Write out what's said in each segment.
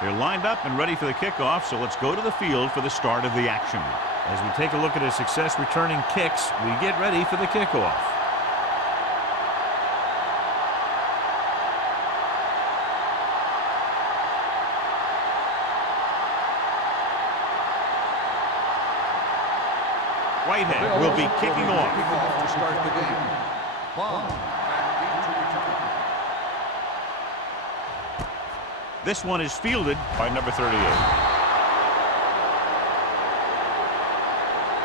They're lined up and ready for the kickoff, so let's go to the field for the start of the action. As we take a look at his success returning kicks, we get ready for the kickoff. Whitehead will be kicking off. To start the game. Bomb. This one is fielded by number 38.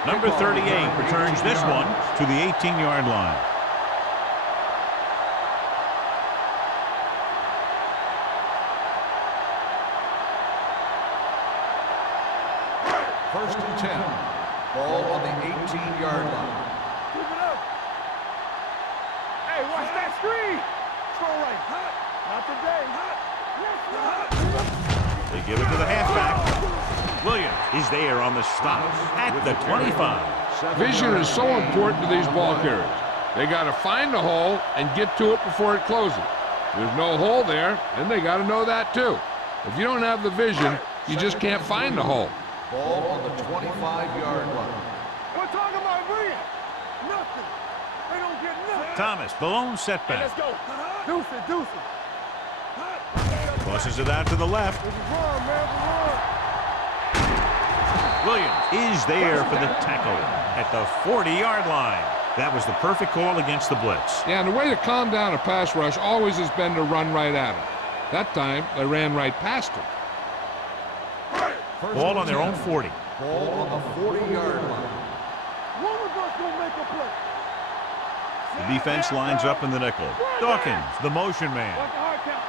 Number 38 returns this one to the 18-yard line. First and 10. Ball on the 18-yard line. Keep it up. Hey, watch that screen. Throw right. Not today. They give it to the halfback. Williams is there on the stop at the 25. Vision is so important to these ball carriers. They got to find the hole and get to it before it closes. There's no hole there, and they got to know that too. If you don't have the vision, you just can't find the hole. Ball on the 25-yard line. We're talking about brilliant. Nothing. They don't get nothing. Thomas, the lone setback. Let's go. Deuce it, deuce it. Tosses it out to the left. Run, man, run. Williams is there for the tackle at the 40-yard line. That was the perfect call against the blitz. Yeah, and the way to calm down a pass rush always has been to run right at him. That time, they ran right past him. Ball on their own 40. Ball on the 40-yard line. One of us will make a play. The defense lines up in the nickel. Dawkins, the motion man. Watch the hard count.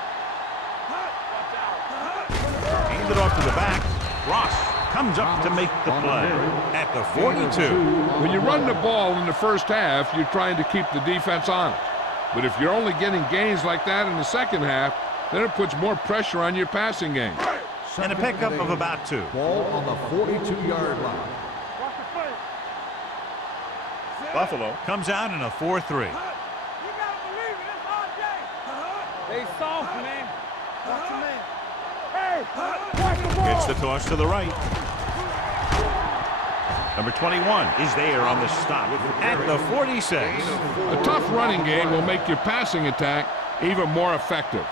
Hand it off to the back. Ross comes up to make the play at the 42. When you run the ball in the first half, you're trying to keep the defense honest. But if you're only getting gains like that in the second half, then it puts more pressure on your passing game. And a pickup of about 2. Ball on the 42-yard line. Watch the play. Buffalo comes out in a 4-3. You gotta believe it. It's hard day. They soft, man. Watch your man. Hey, watch the ball. Gets the toss to the right. Number 21 is there on the stop at the 46. A tough running game will make your passing attack even more effective.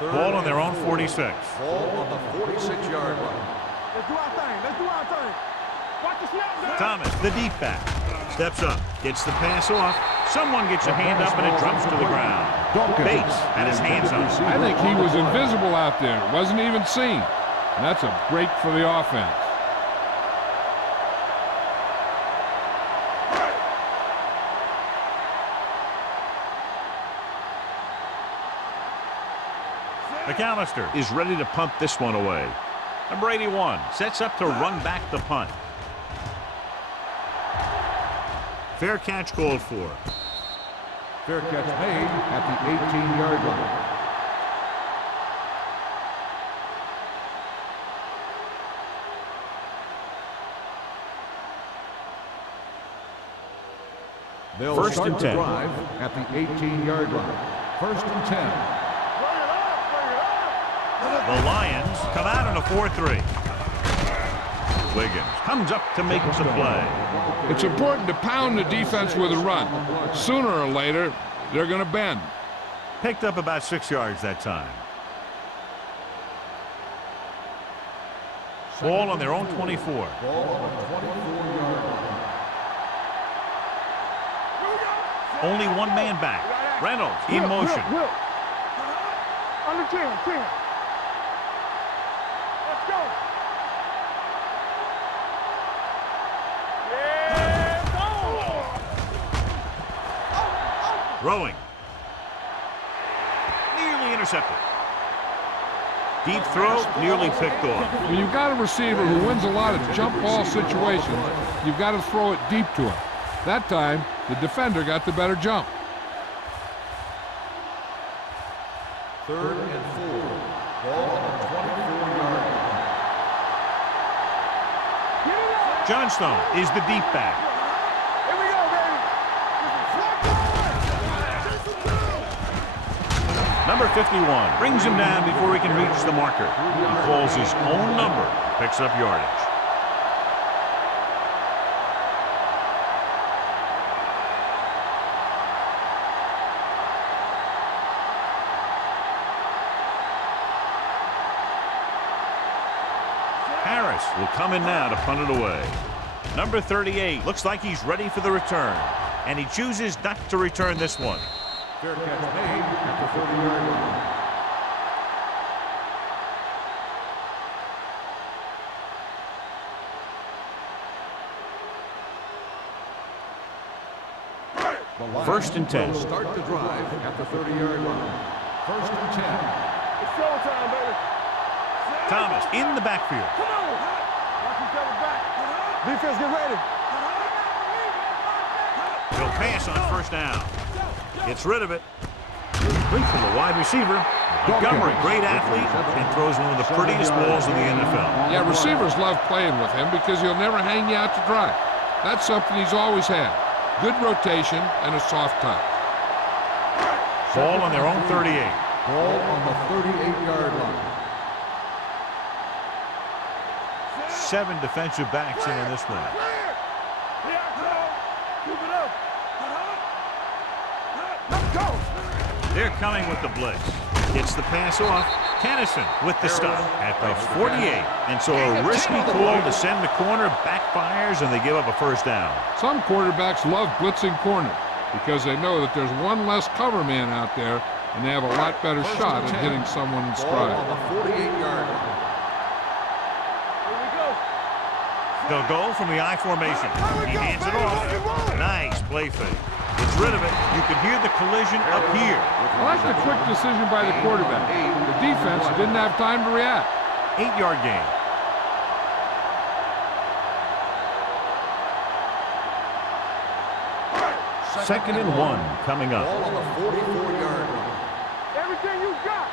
Ball on their own 46. Ball on the 46-yard line. Let's do our thing. Let's do our thing. Watch the snap down. Thomas, the deep back, steps up, gets the pass off. Someone gets a hand up and it drops to the ground. Bates had his hands on it. I think he was invisible out there. Wasn't even seen. And that's a break for the offense. McAllister is ready to punt this one away. Number 81 sets up to run back the punt. Fair catch called for. Fair catch made at the 18-yard line. They'll First start and the 10. drive at the 18-yard line. First and 10. The Lions come out in a 4-3. Wiggins comes up to make the play. It's important to pound the defense with a run. Sooner or later, they're going to bend. Picked up about 6 yards that time. Ball on their own 24. Ball on the 24-yard line. Only one man back. Reynolds in motion. Under 10. Let's go. Yeah, go. Throwing. Nearly intercepted. Deep throw, nearly picked off. When you've got a receiver who wins a lot of jump ball situations, you've got to throw it deep to him. That time, the defender got the better jump. Third and 4. Ball on the 24-yard line. Johnstone is the deep back. Here we go, baby. Number 51 brings him down before he can reach the marker. He calls his own number, picks up yardage. Harris will come in now to punt it away. Number 38 looks like he's ready for the return, and he chooses not to return this one. Fair catch made at the 30-yard line. First and 10. Start the drive at the 30-yard line. First and 10. It's showtime, baby. Thomas in the backfield. Come on. Watch each other back. Defense, get ready. He'll pass on first down. Gets rid of it. Complete from the wide receiver. Montgomery, great athlete, and throws one of the prettiest balls in the NFL. Yeah, receivers love playing with him because he'll never hang you out to dry. That's something he's always had. Good rotation and a soft touch. Ball on their own 38. Ball on the 38-yard line. 7 defensive backs in on this one. They're coming with the blitz. Gets the pass off. Tennyson with the stop at the 48. And so a risky call to send the corner backfires, and they give up a first down. Some quarterbacks love blitzing corner because they know that there's one less cover man out there, and they have a lot better shot at hitting someone in stride. Ball on the 48-yard line. They'll go from the I formation. He hands it off. Nice play fake. Gets rid of it. You can hear the collision up here. Well, that's a quick decision by the quarterback. The defense didn't have time to react. 8-yard gain. Second and 1 coming up. Ball on the 44-yard line. Everything you got.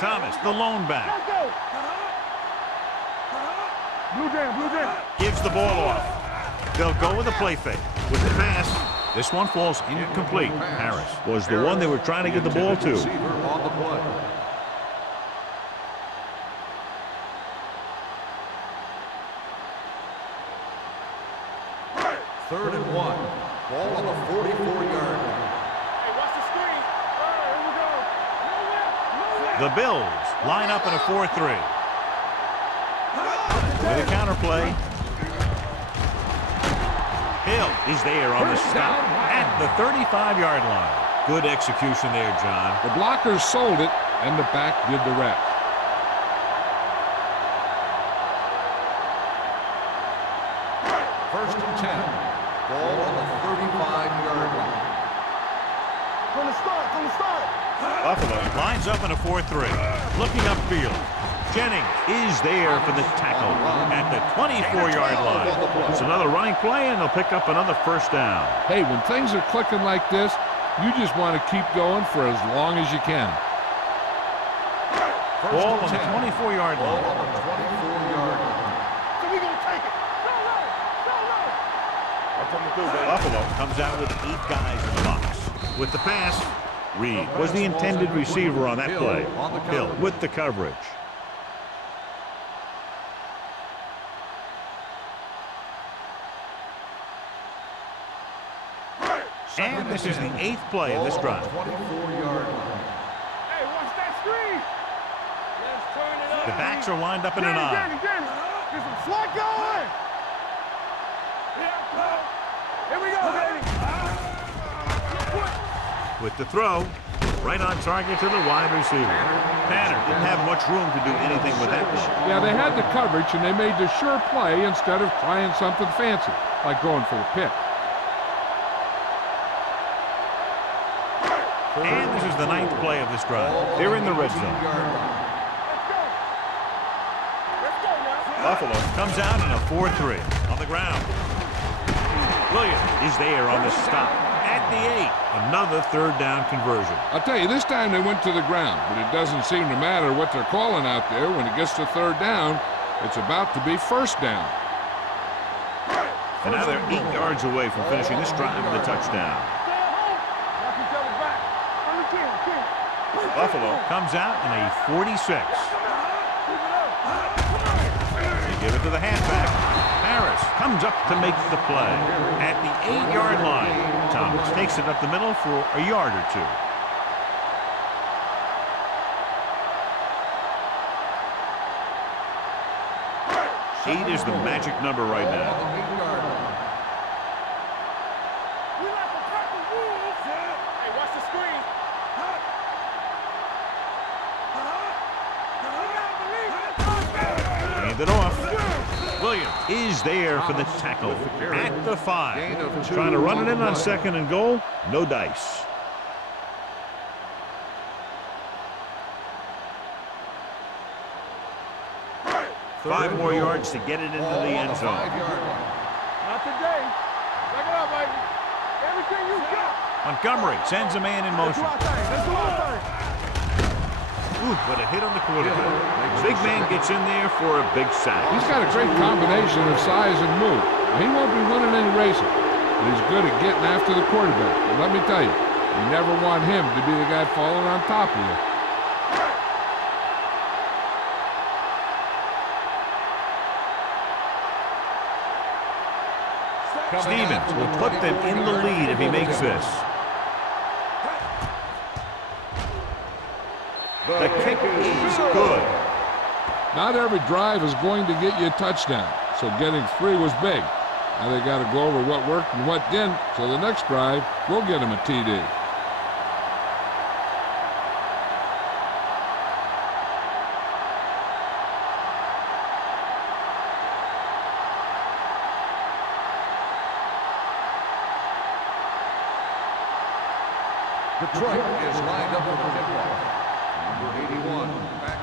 Thomas, the lone back. Let's go. Blue jam. Gives the ball off. They'll go with a play fake. With the pass, this one falls incomplete. Harris was the one they were trying to get the ball to. Receiver on the play. Third and 1. Ball on the 44-yard line. Hey, watch the screen. All right, here we go. Nowhere. The Bills line up in a 4-3. With a counter play. Hill is there on the stop at the 35-yard line. Good execution there, John. The blockers sold it, and the back did the rest. First and 10. Ball on the 35-yard line. From the start. Buffalo lines up in a 4-3. Looking upfield. Jennings is there for the tackle at the 24-yard line. It's another running play, and they'll pick up another first down. Hey, when things are clicking like this, you just want to keep going for as long as you can. Ball on the 24-yard Ball line. on the 24-yard line. So we gonna take it. Buffalo comes out with 8 guys in the box. With the pass, Reed was the intended receiver on that play. Hill with the coverage. And this is the 8th play of this drive. 24-yard line. Hey, watch that screen. Let's turn it up. The backs are lined up in an I. Danny. Get some slack going. Here we go, baby. With the throw, right on target to the wide receiver. Tanner didn't have much room to do anything with that one. Yeah, they had the coverage, and they made the sure play instead of trying something fancy, like going for the pick. And this is the 9th play of this drive. They're in the red zone. Buffalo comes out in a 4-3 on the ground. Williams is there on the stop at the 8. Another third down conversion. I'll tell you, this time they went to the ground, but it doesn't seem to matter what they're calling out there. When it gets to third down, it's about to be first down. And now they're 8 yards away from finishing this drive with a touchdown. Watch each other back. On the 10. Buffalo comes out in a 46. They give it to the halfback. Harris comes up to make the play. At the 8-yard line, Thomas takes it up the middle for a yard or two. Eight is the magic number right now. We like to cut the rules. Hey, watch the screen. Hand it off. Williams is there for the tackle at the 5. Trying to run it in on 2nd and goal. No dice. Five more yards to get it into the end zone. Not today. Back it up, baby. Everything you got. Montgomery sends a man in motion. Let's do our thing. Ooh, but a hit on the quarterback. Big man gets in there for a big sack. He's got a great combination of size and move. He won't be winning any races, but he's good at getting after the quarterback. And let me tell you, you never want him to be the guy falling on top of you. Stevens will put them in the lead if he makes this. The kick is good. Not every drive is going to get you a touchdown, so getting 3 was big. Now they got to go over what worked and what didn't, so the next drive will get him a TD. Detroit is lined up for the kickoff. Number 81.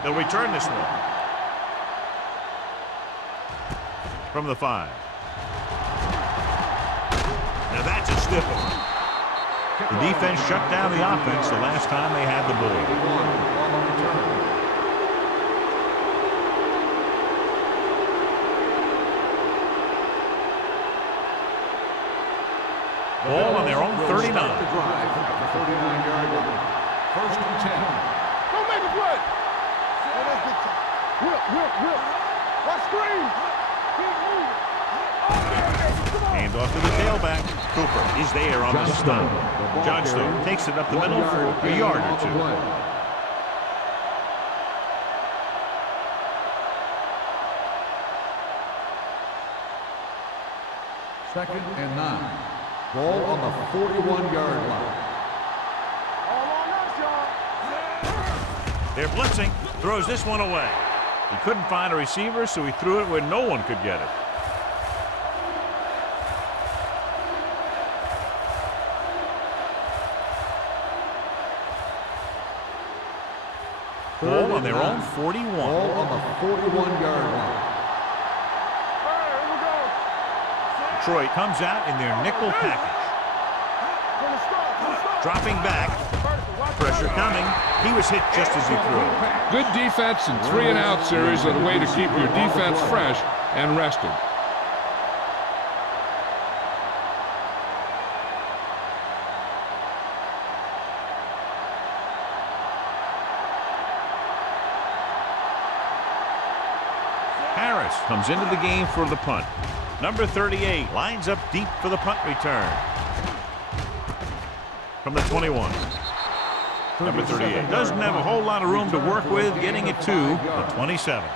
They'll return this one. From the 5. Now that's a stiff one. The defense shut down the offense the last time they had the ball. Ball on their own 39. The drive at the 39-yard line. 1st and 10. Don't make a play. Whip. Watch screen. Keep moving. Hand off to the tailback. Cooper is there on the stop. Johnstone takes it up the middle for a yard or two. Second and 9. Ball on the 41-yard line. All on us, y'all. They're blitzing. Throws this one away. He couldn't find a receiver, so he threw it where no one could get it. Ball on their own 41. Ball on the 41-yard line. Detroit comes out in their nickel package. Dropping back. Pressure coming. He was hit just as he threw. Good defense and 3-and-out series are the way to keep your defense fresh and rested. Harris comes into the game for the punt. Number 38 lines up deep for the punt return. From the 21. Number 38 doesn't have a whole lot of room to work with, getting it to the 27.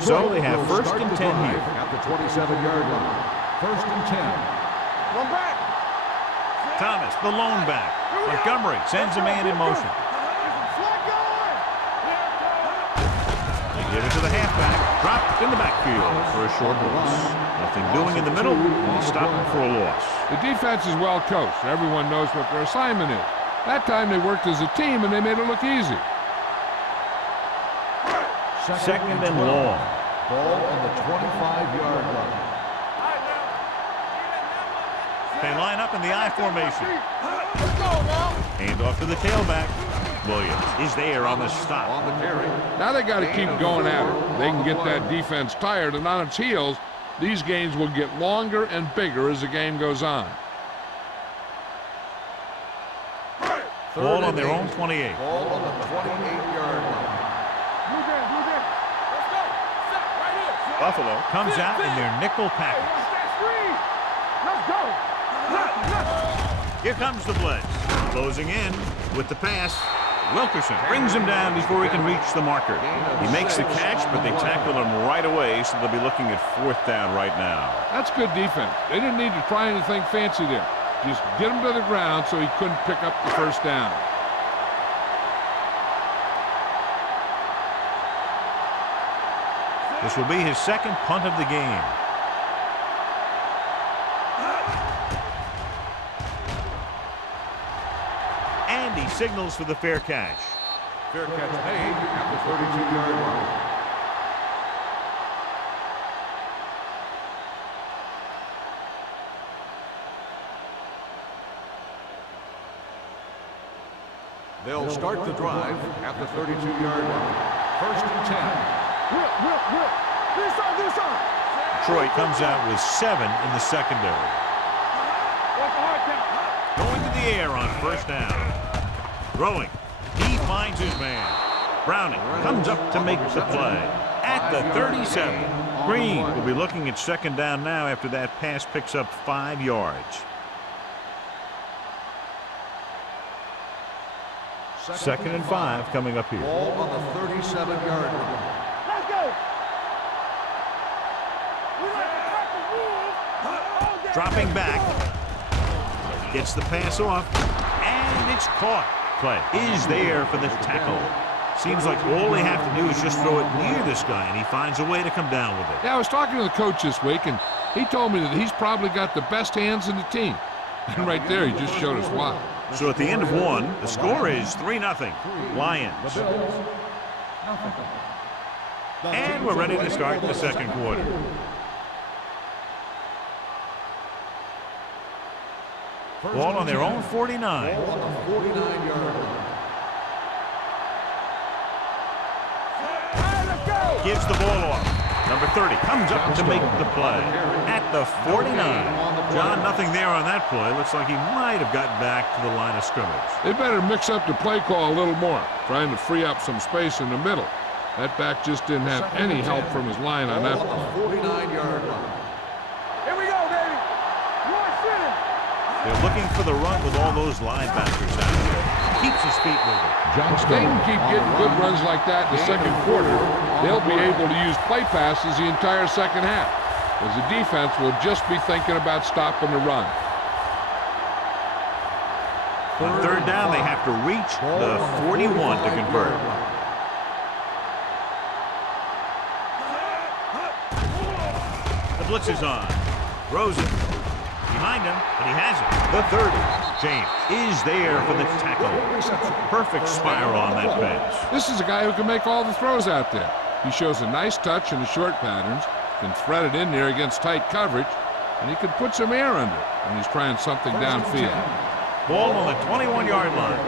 So they have 1st and 10 here. At the 27-yard line. 1st and 10. One back. Thomas, the lone back. Montgomery sends a man in motion. They give it to the halfback. Dropped in the backfield for a short loss. Nothing doing in the middle. And they stop him for a loss. The defense is well coached. Everyone knows what their assignment is. That time they worked as a team and they made it look easy. Second and long. Ball on the 25-yard line. They line up in the I formation. Let's go now. Hand off to the tailback. Williams is there on the stop. On the carry. Now they got to keep going at it. They can get that defense tired and on its heels These gains will get longer and bigger as the game goes on. Ball on their own 28. Ball on the 28-yard line. Let's go. Set right here. Buffalo comes out in their nickel package. Let's go. Here comes the blitz. Closing in with the pass. Wilkerson brings him down before he can reach the marker. He makes the catch, but they tackle him right away, so they'll be looking at 4th down right now. That's good defense. They didn't need to try anything fancy there. Just get him to the ground so he couldn't pick up the first down. This will be his second punt of the game. And he signals for the fair catch. Fair catch made at the 32-yard line. They'll start the drive at the 32-yard line. 1st and 10. Detroit comes out with 7 in the secondary. Going to the air on 1st down. Throwing. He finds his man. Browning comes up to make the play at the 37. Green will be looking at 2nd down now after that pass picks up 5 yards. 2nd and 5 coming up here. Ball on the 37-yard line. Let's go. Dropping back. Gets the pass off. And it's caught. Play is there for the tackle. Seems like all they have to do is just throw it near this guy, and he finds a way to come down with it. Yeah, I was talking to the coach this week, and he told me that he's probably got the best hands in the team. And right there, he just showed us why. So at the end of 1, the score is 3-0. Lions. And we're ready to start the 2nd quarter. Ball on their own 49. Ball on the 49-yard line. Gives the ball off. Number 30 comes up to make the play at the 49. John, nothing there on that play. Looks like he might have gotten back to the line of scrimmage. They better mix up the play call a little more, trying to free up some space in the middle. That back just didn't have any help from his line on that Ball play. on the 49-yard line. Here we go, baby. They're looking for the run with all those linebackers out there. Keeps his feet moving. If they can keep getting good runs like that in the 2nd quarter, they'll be able to use play passes the entire 2nd half, as the defense will just be thinking about stopping the run. On 3rd down, they have to reach the 41 to convert. The blitz is on. Throws it. Behind him, but he has it. The 30. James is there for the tackle. Perfect spiral on that pass. This is a guy who can make all the throws out there. He shows a nice touch in the short patterns, can thread it in there against tight coverage, and he can put some air under it when he's trying something downfield. Ball on the 21-yard line.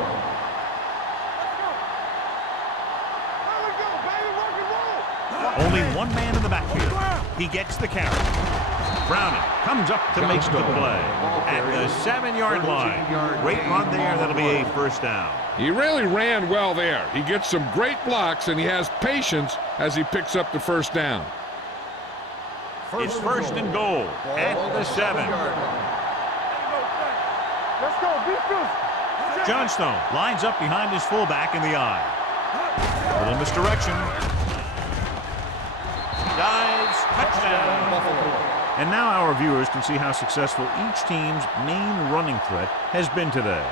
Only one man in the backfield. He gets the carry. Browning comes up to make the play at the 7-yard line. Great run there. That'll be a 1st down. He really ran well there. He gets some great blocks, and he has patience as he picks up the 1st down. It's 1st and goal at the 7. Let's go. Johnstone lines up behind his fullback in the eye. A little misdirection. Dives. Touchdown. And now our viewers can see how successful each team's main running threat has been today.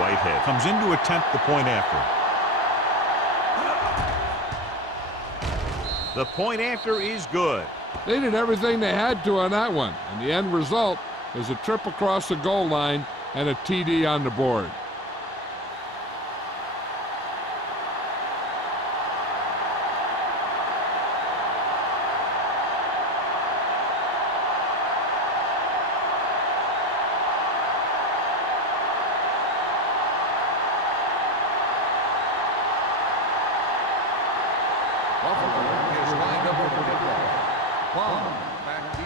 Whitehead comes in to attempt the point after. The point after is good. They did everything they had to on that one, and the end result is a trip across the goal line and a TD on the board.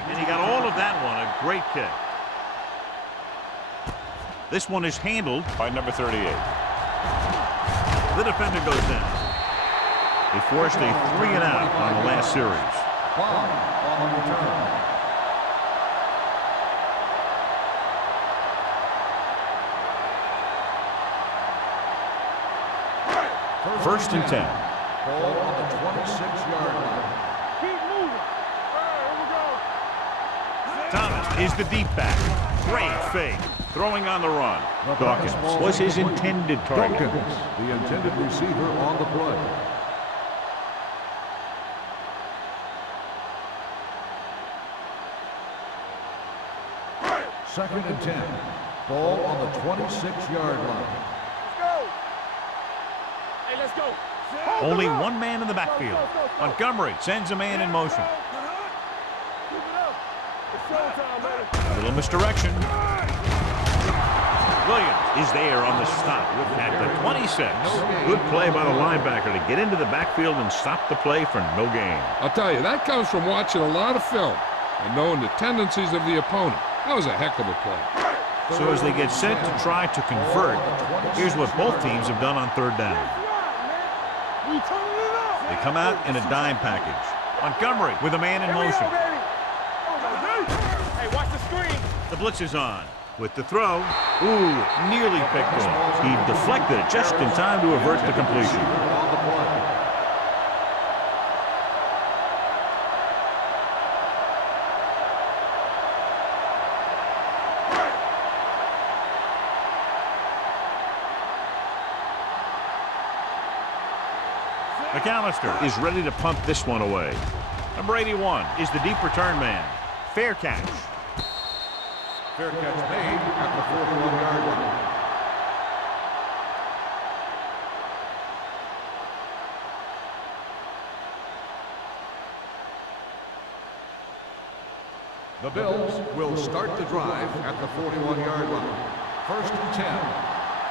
And he got all of that one. A great kick. This one is handled by number 38. The defender goes down. They forced a 3-and-out on the last series. Bomb on the return. First and 10. Ball on the 26-yard line. Keep moving. Here we go. Thomas is the deep back. Great fake. Throwing on the run. Dawkins was his intended target. Dawkins, the intended receiver on the play. Second and 10. Ball on the 26-yard line. Let's go. Hey, let's go. Only one man in the backfield. Montgomery sends a man in motion. Keep it up. It's showtime, baby. A little misdirection. Williams is there on the stop at the 26. Good play by the linebacker to get into the backfield and stop the play for no gain. I'll tell you, that comes from watching a lot of film and knowing the tendencies of the opponent. That was a heck of a play. So as they get set to try to convert, here's what both teams have done on third down. We turning it up. They come out in a dime package. Montgomery with a man in motion. Hey, watch the screen. The blitz is on. With the throw, ooh, nearly picked off. He deflected it just in time to avert the completion. On the play. McAllister is ready to punt this one away. Number 81 is the deep return man. Fair catch. Fair catch made at the 41-yard line. The Bills will start the drive at the 41-yard line. First and 10.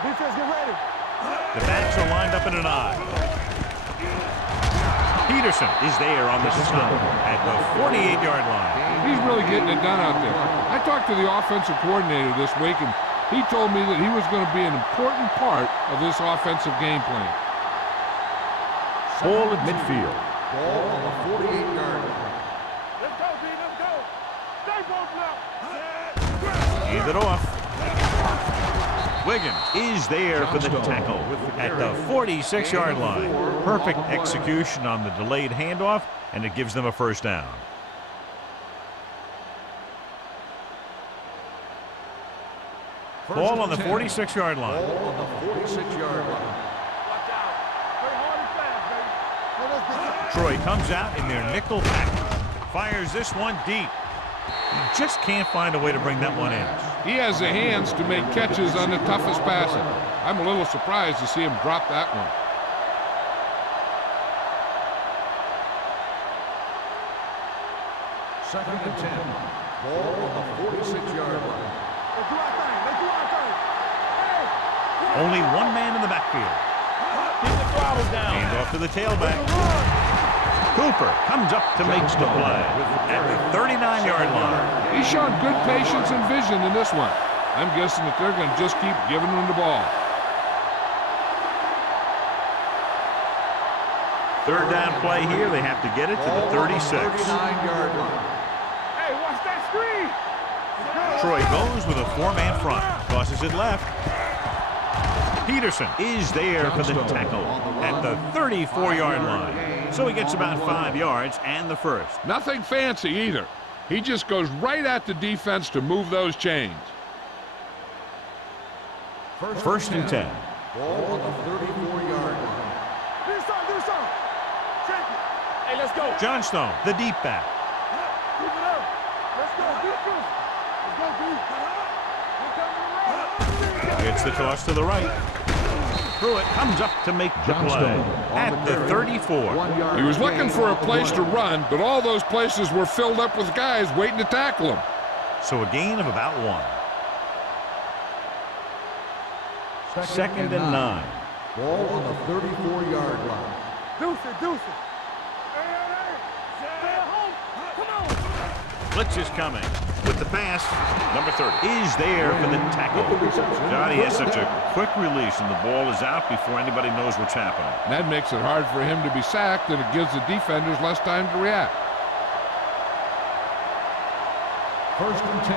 Defense, get ready. The backs are lined up in an eye. Peterson is there on the stop at the 48-yard line. He's really getting it done out there. I talked to the offensive coordinator this week, and he told me that he was going to be an important part of this offensive game plan. Ball at midfield. Ball on the 48-yard line. Let's go, B. Let's go. Stay both now. Hand it off. Wiggins is there for the tackle at the 46-yard line. Perfect execution on the delayed handoff, and it gives them a first down. Ball on the 46-yard line. Ball on the 46-yard line. Watch out. Play hard and fast, baby. Troy comes out in their nickel package. Fires this one deep. He just can't find a way to bring that one in. He has the hands to make catches on the toughest passes. I'm a little surprised to see him drop that one. Second and 10. Ball on the 46-yard line. Let's do our thing. Let's do our thing. Hey. Only one man in the backfield. Keep the throttle down. Hand off to the tailback. Cooper comes up to make the play at the 39-yard line. He's shown good patience and vision in this one. I'm guessing that they're going to just keep giving him the ball. Third down play here. They have to get it to the 36. 39-yard line. Hey, watch that screen. Troy goes with a four-man front. Tosses it left. Peterson is there for the tackle at the 34-yard line. So he gets about 5 yards and the first. Nothing fancy either. He just goes right at the defense to move those chains. First and 10. Ball on the 34-yard line. Do something. Do something. Check it. Hey, let's go. Johnstone, the deep back. Keep it up. Let's go. Defense. Let's go, B. We're coming around. Gets the toss to the right. Pruitt comes up to make the play at the 34. He was looking for a place to run, but all those places were filled up with guys waiting to tackle him. So a gain of about 1. Second and 9. Ball on the 34-yard line. Deuce it. Hey. Stay at home. Come on. Blitz is coming. With the pass, number 30 is there for the tackle. Johnny has such a quick release, and the ball is out before anybody knows what's happening. That makes it hard for him to be sacked, and it gives the defenders less time to react. First and 10.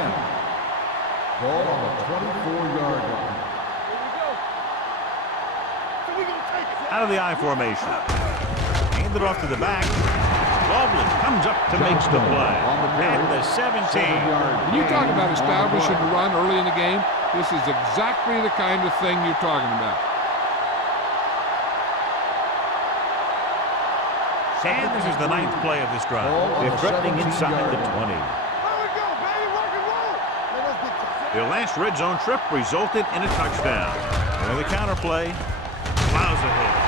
Ball on the 24-yard line. Out of the I formation. Hand it off to the back. Baldwin comes up to make the play at the 17. When you talk about establishing the run early in the game, this is exactly the kind of thing you're talking about. And this is the 9th play of this drive. They're threatening inside the 20. Their last red zone trip resulted in a touchdown. And the counter play plows ahead.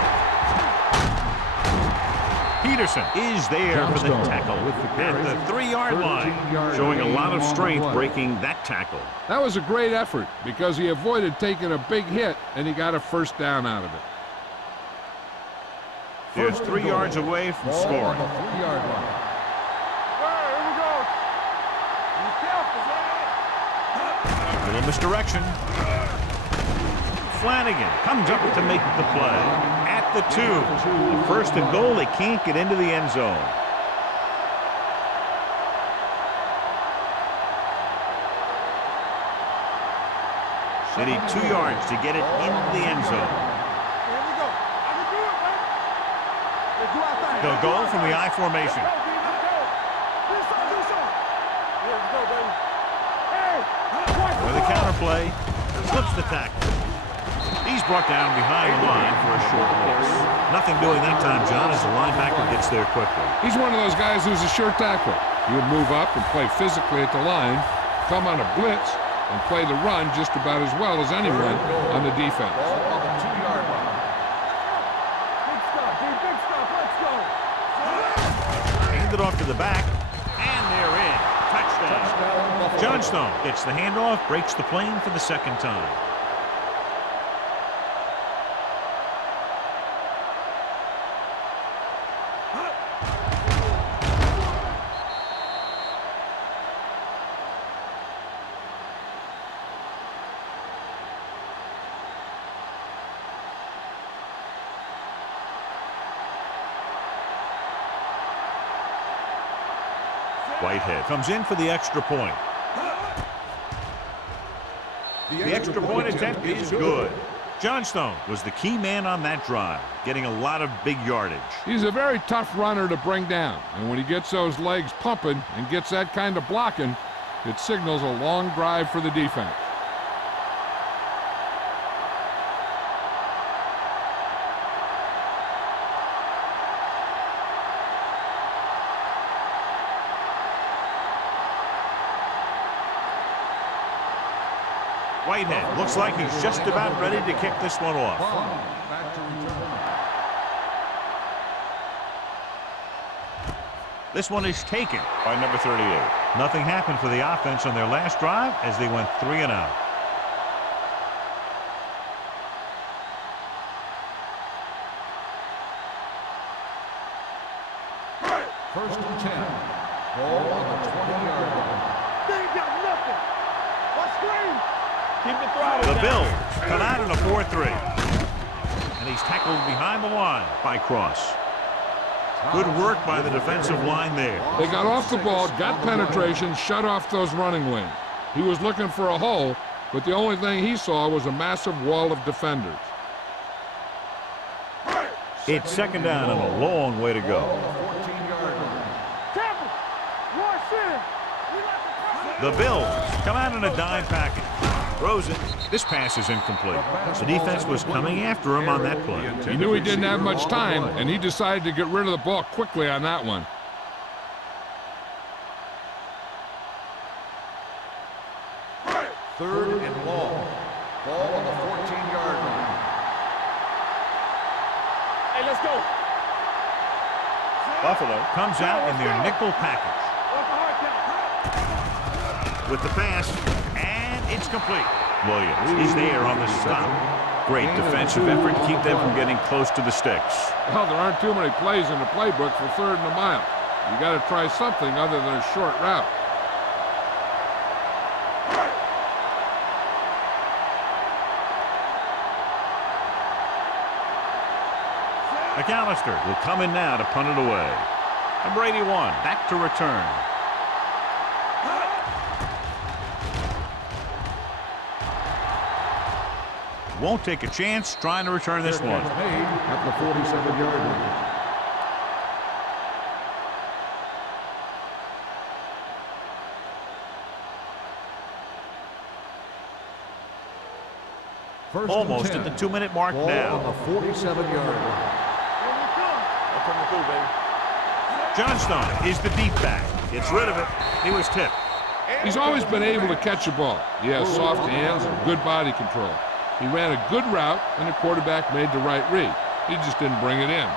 Peterson is there for the tackle at the 3-yard line, showing a lot of strength breaking that tackle. That was a great effort because he avoided taking a big hit, and he got a first down out of it. They're 3 yards away from scoring. Little misdirection. Flanagan comes up to make the play. At the 2. The first and goal, they can't get into the end zone. They need 2 yards to get it into the end zone. They'll go from the I formation. With the counter play, slips the tackle. He's brought down behind the line for a short loss. Nothing doing that time, John, as the linebacker gets there quickly. He's one of those guys who's a sure tackler. He'll move up and play physically at the line, come on a blitz, and play the run just about as well as anyone on the defense. Hand it off to the back, and they're in. Touchdown. Johnstone gets the handoff, breaks the plane for the second time. Whitehead comes in for the extra point. The extra point attempt is good. Johnstone was the key man on that drive, getting a lot of big yardage. He's a very tough runner to bring down, and when he gets those legs pumping and gets that kind of blocking, it signals a long drive for the defense. Whitehead looks like he's just about ready to kick this one off. This one is taken by number 38. Nothing happened for the offense on their last drive as they went 3 and out. First and 10. Ball on the 20-yard line. They ain't got nothing. Let's scream. Keep the throttle The down. Bills come out in a 4-3. And he's tackled behind the line by Cross. Good work by the defensive line there. They got off the ball, got penetration, shut off those running lanes. He was looking for a hole, but the only thing he saw was a massive wall of defenders. It's second down and a long way to go. The Bills come out in a dime package. Throws it. This pass is incomplete. The defense was coming after him on that play. He knew he didn't have much time, and he decided to get rid of the ball quickly on that one. Third and long. Ball on the 14-yard line. Hey, let's go. Buffalo comes out in their nickel package. With the pass, and it's complete. Williams is there on the stop. Great defensive effort to keep them from getting close to the sticks. Well, there aren't too many plays in the playbook for third and a mile. You got to try something other than a short route. McAllister will come in now to punt it away. Number 81 back to return. Won't take a chance trying to return this one. Made at the 47-yard line. First Almost at the 2-minute mark ball now. on the 47-yard line. Johnstone is the deep back. Gets rid of it. He was tipped. He's always been able to catch a ball. He has soft hands and good body control. He ran a good route, and the quarterback made the right read. He just didn't bring it in.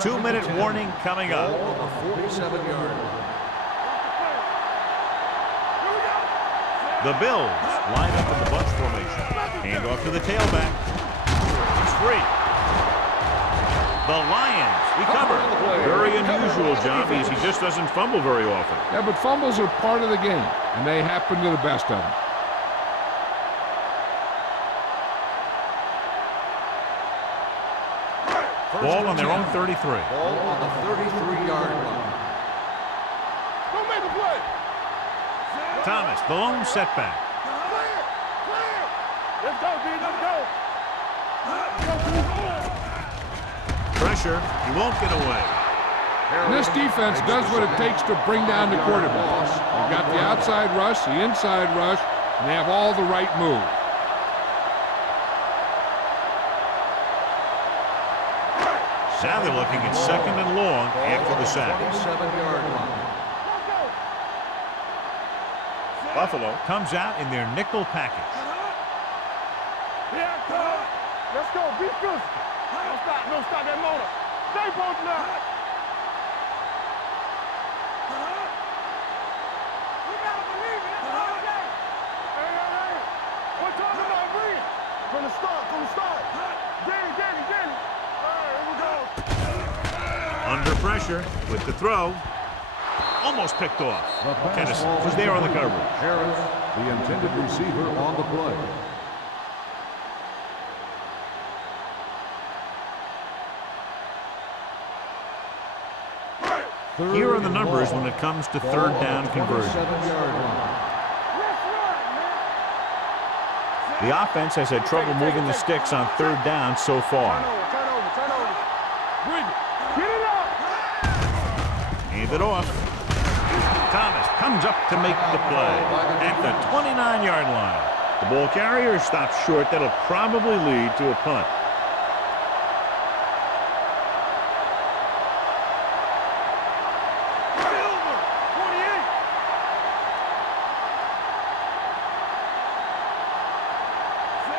2-minute warning coming up. Ball on the 47-yard line. The Bills line up in the bunch formation. Hand off to the tailback. He's free. The Lions recover. Very unusual job as he just doesn't fumble very often. Yeah, but fumbles are part of the game, and they happen to the best of them. Ball on their own 33. Ball on the 33-yard line. Don't make a play. Thomas, the lone setback. Clear. Let's go, D. Let's go. Pressure. He won't get away. And this defense does what it takes to bring down the quarterback. They've got the outside rush, the inside rush, and they have all the right moves. Now they're looking at 2nd and long after the sack. 27-yard line. Buffalo comes out in their nickel package. Yeah, come. Let's go. Be physical. Don't stop that motor. Stay posted now. You gotta believe it. It's all day. Hey. What time am I reading? From the start. Danny. All right, here we go. Under pressure with the throw. Almost picked off. Kennison was there on the coverage. Harris, the intended receiver on the play. Here are the numbers when it comes to third down conversions. 27-yard line. The offense has had trouble moving the sticks on third down so far. Turn over. Bridge it. Get it up. Hand it off. Thomas comes up to make the play at the 29-yard line. The ball carrier stops short. That'll probably lead to a punt.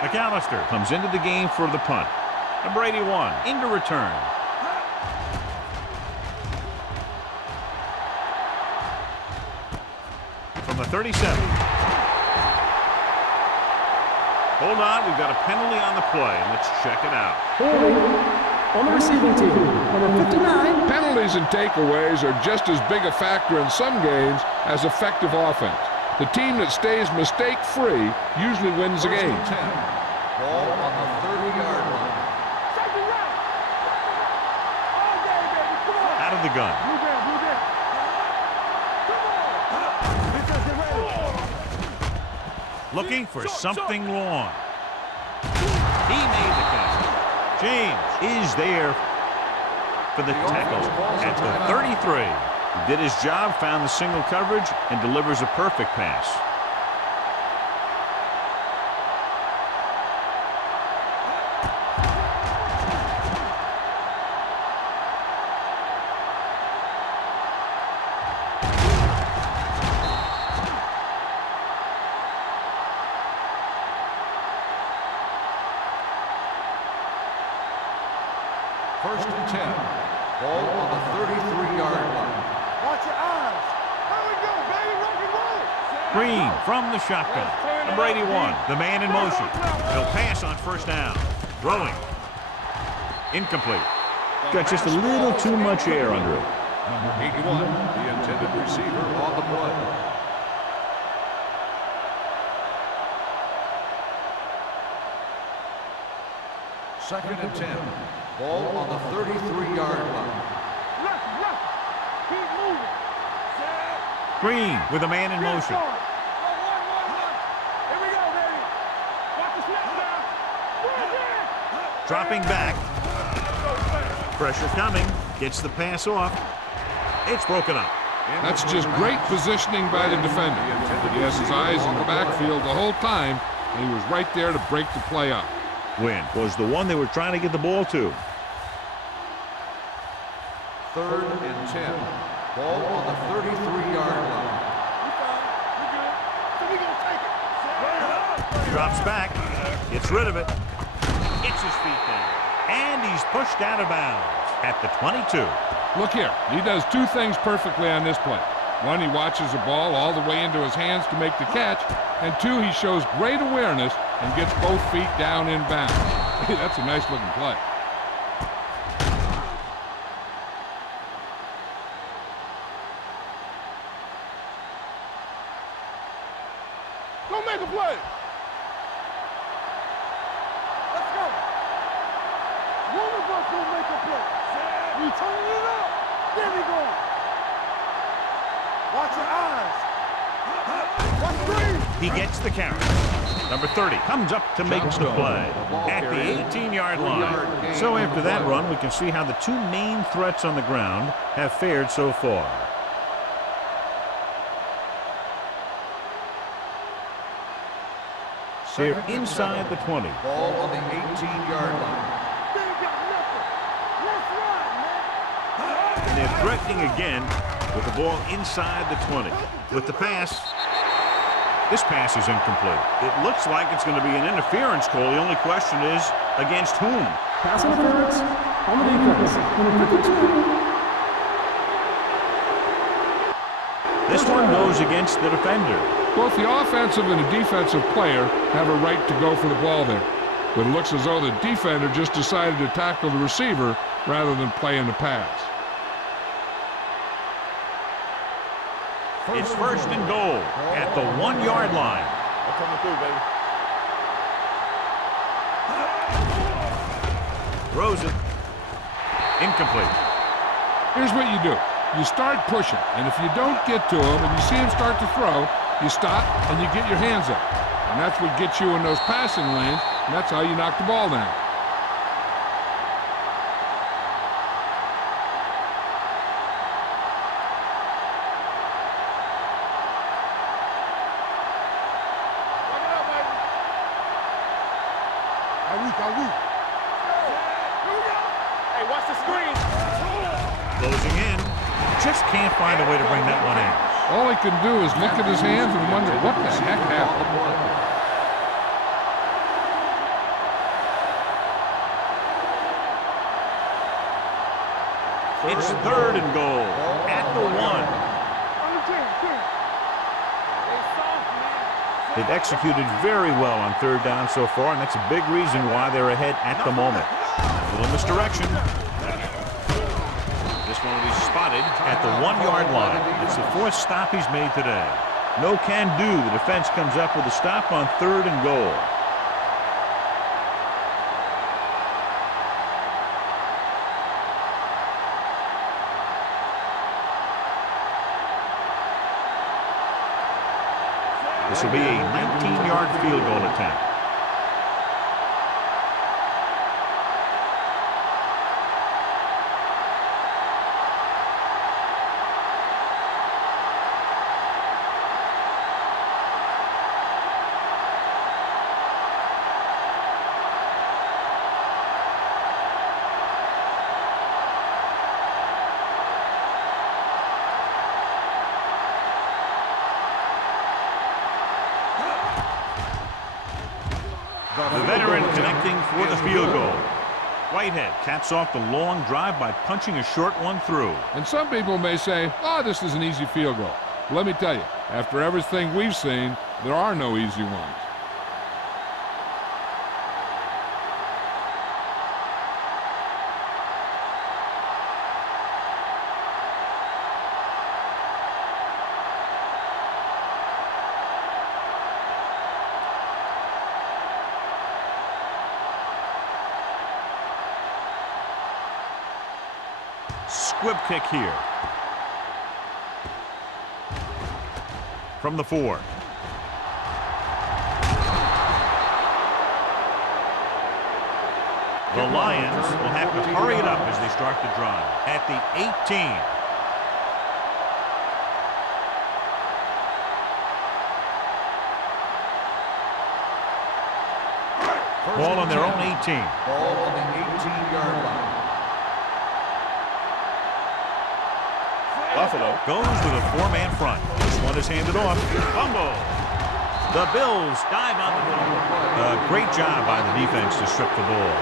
McAllister comes into the game for the punt. Number 81 into return. From the 37. Hold on, we've got a penalty on the play. Let's check it out. On the receiving team, number 59. Penalties and takeaways are just as big a factor in some games as effective offense. The team that stays mistake-free usually wins the game. 10. Ball on the 30-yard line. Out of the gun. Looking for something long. He made the catch. James is there for the tackle at the 33. He did his job, found the single coverage, and delivers a perfect pass. First and 10. Ball on the 33-yard line. Watch your eyes. There we go, baby. Rock and roll. Green from the shotgun. Number 81, the man in motion. He'll pass on first down. Throwing. Incomplete. Got just a little too much air under it. Number 81, the intended receiver on the play. Second and 10. Ball on the 33-yard line. Left, left. Keep moving. Green with a man in motion. Here we go, baby. Watch the snap now. Dropping back. Pressure coming. Gets the pass off. It's broken up. That's just great positioning by the defender. He has his eyes in the backfield the whole time, and he was right there to break the play up. Win was the one they were trying to get the ball to. Third and 10. Ball on the 33-yard line. Drops back. Gets rid of it. Gets his feet down. And he's pushed out of bounds at the 22. Look here, he does two things perfectly on this play. One, he watches the ball all the way into his hands to make the catch, and two, he shows great awareness and gets both feet down in bounds. Hey, that's a nice looking play. Go make a play. Let's go. One of us will make a play. We turn it up. There we go. Watch your eyes. Watch green. He gets the carry. Number 30 comes up to make the play at the 18-yard line. So after that run, we can see how the two main threats on the ground have fared so far. They're inside the 20. Ball on the 18-yard line. They ain't got nothing. Let's ride, man. And they're threatening again with the ball inside the 20. With the pass, this pass is incomplete. It looks like it's going to be an interference call. The only question is, against whom? Pass interference on the defense. Number 52. This one goes against the defender. Both the offensive and the defensive player have a right to go for the ball there. But it looks as though the defender just decided to tackle the receiver rather than play in the pass. It's first and goal at the 1-yard line. I'm coming through, baby. Throws it. Incomplete. Here's what you do. You start pushing, and if you don't get to him and you see him start to throw, you stop and you get your hands up. And that's what gets you in those passing lanes, and that's how you knock the ball down. Hey, watch the screen. Closing in. Just can't find a way to bring that one in. All he can do is look at his hands and wonder what the heck happened. It's third and goal at the 1. They've executed very well on third down so far, and that's a big reason why they're ahead at the moment. A little misdirection. This one will be spotted at the 1-yard line. It's the 4th stop he's made today. No can do. The defense comes up with a stop on third and goal. This will be a 19-yard field goal attempt. The veteran connecting for the field goal. Whitehead caps off the long drive by punching a short one through. And some people may say, oh, this is an easy field goal. But let me tell you, after everything we've seen, there are no easy ones. squib kick here. From the 4. The Lions will have to hurry it up as they start the drive at the 18. Ball on their own 18. Ball on the 18-yard line. Buffalo goes with a 4-man front. This one is handed off. Fumble. The Bills dive on the ball. A great job by the defense to strip the ball.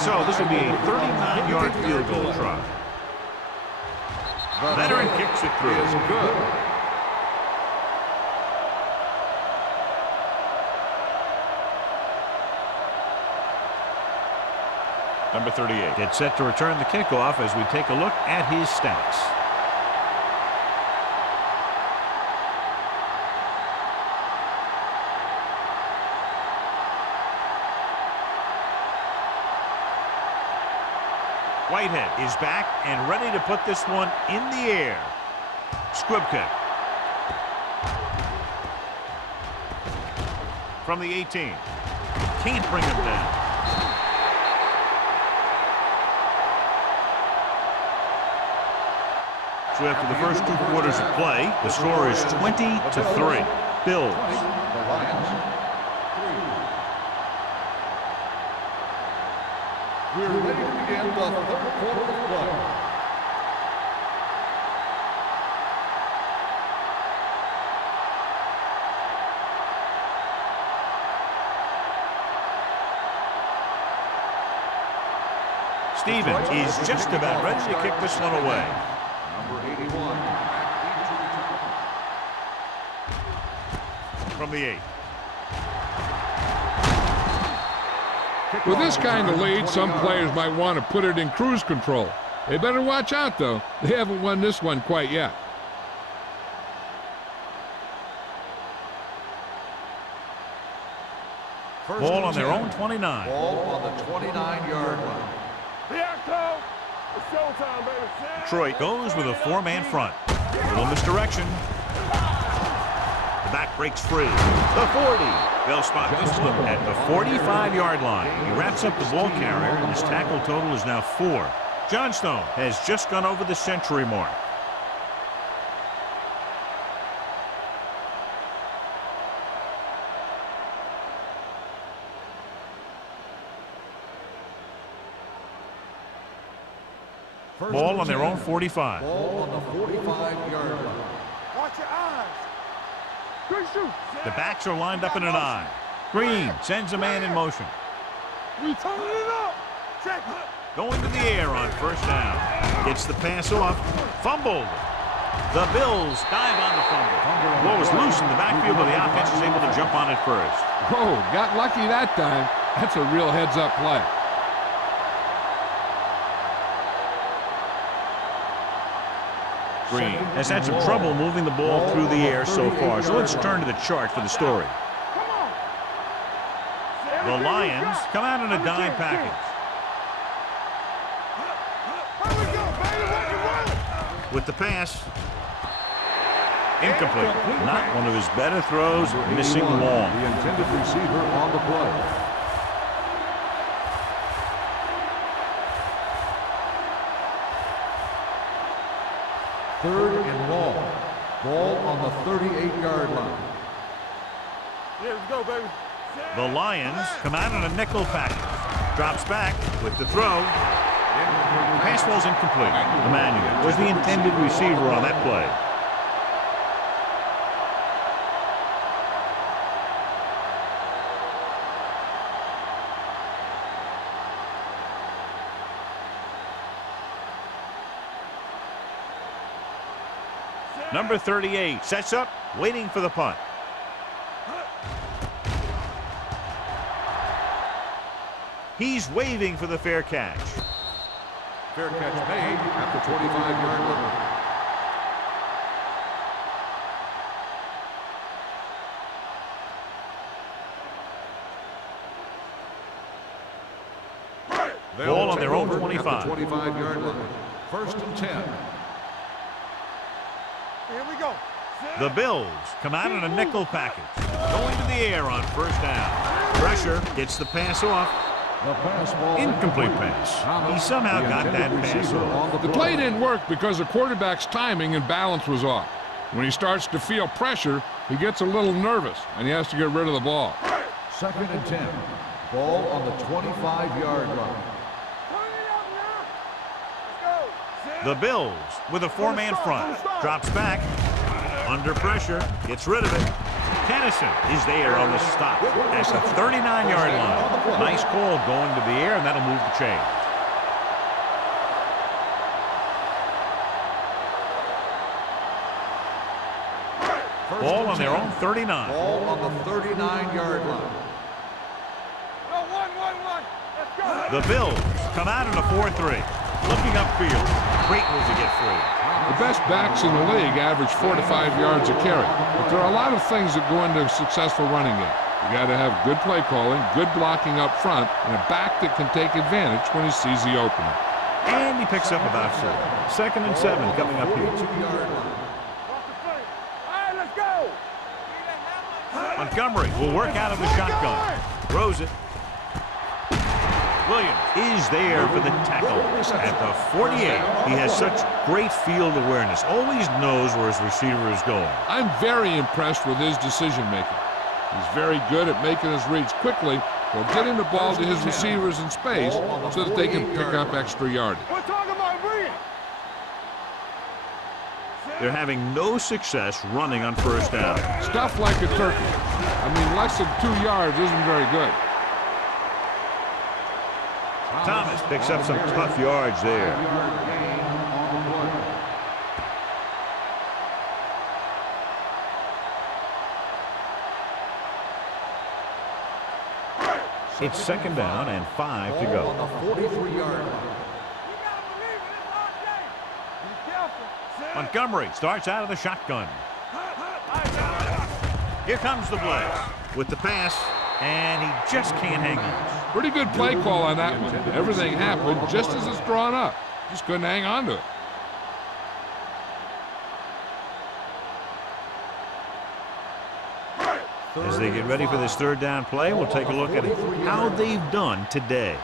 So this will be a 39-yard field goal try. Veteran kicks it through. Is good. Number 38 gets set to return the kickoff as we take a look at his stats. Whitehead is back and ready to put this one in the air. Squib kick. From the 18. Can't bring him down. So after the first 2 quarters of play, the score is 20-3. Bills. The Lions. We're ready to begin the third quarter of play. Stevens is just about ready to kick this one away. Number 81. From the 8. With this kind of lead, some players might want to put it in cruise control. They better watch out, though. They haven't won this one quite yet. Ball on their own 29. Ball on the 29-yard line. It's showtime, baby. Detroit goes with a 4-man front. Little misdirection. The back breaks free. The 40. They'll spot this one at the 45-yard line. He wraps up the ball carrier, and his tackle total is now 4. Johnstone has just gone over the century mark. Ball on their own 45. Ball on the 45-yard line. Watch your eyes. Good shoot. The backs are lined up in an I. Green sends a man in motion. We turning it up. Check it. Going to the air on first down. Gets the pass off. Fumbled. The Bills dive on the fumble. Ball was loose in the backfield, but the offense is able to jump on it first. Oh, got lucky that time. That's a real heads-up play. Green has had some trouble moving the ball through the air so far, so let's turn to the chart for the story. The Lions come out in a dime package. With the pass, incomplete. Not one of his better throws, missing long. The intended receiver on the play. Third and long. Ball on the 38-yard line. Yeah, let's go, baby. The Lions come out in a nickel package. Drops back with the throw. Pass ball's incomplete. Emmanuel was the intended receiver on that play. Number 38 sets up, waiting for the punt. He's waving for the fair catch. Fair catch made at the 25-yard line. Ball on their own 25. 25-yard line. First and 10. Here we go. The Bills come out in a nickel package. Going to the air on first down. Pressure gets the pass off. The pass ball. Incomplete pass. He somehow got that pass off. The play didn't work because the quarterback's timing and balance was off. When he starts to feel pressure, he gets a little nervous, and he has to get rid of the ball. Second and 10. Ball on the 25-yard line. The Bills with a four-man front. Drops back. Under pressure. Gets rid of it. Kennison is there on the stop at the 39-yard line. Nice call going to the air, and that'll move the chain. Ball on their own 39. Ball on the 39-yard line. The Bills come out in a 4-3. Looking upfield. Great move to get free. The best backs in the league average 4 to 5 yards a carry. But there are a lot of things that go into a successful running game. You got to have good play calling, good blocking up front, and a back that can take advantage when he sees the opening. And he picks up about 4. Second and 7 coming up here. Montgomery will work out of the shotgun. Throws it. Williams is there for the tackle at the 48. He has such great field awareness. Always knows where his receiver is going. I'm very impressed with his decision making. He's very good at making his reads quickly while getting the ball to his receivers in space so that they can pick up extra yardage. They're having no success running on first down. Stuff like a turkey. I mean, less than 2 yards isn't very good. Thomas picks up some tough yards there. It's second down and 5 to go. On the 43-yard line. Montgomery starts out of the shotgun. Here comes the blitz with the pass, and he just can't hang on. Pretty good play call on that one. Everything happened just as it's drawn up. Just couldn't hang on to it. As they get ready for this third down play, we'll take a look at how they've done today.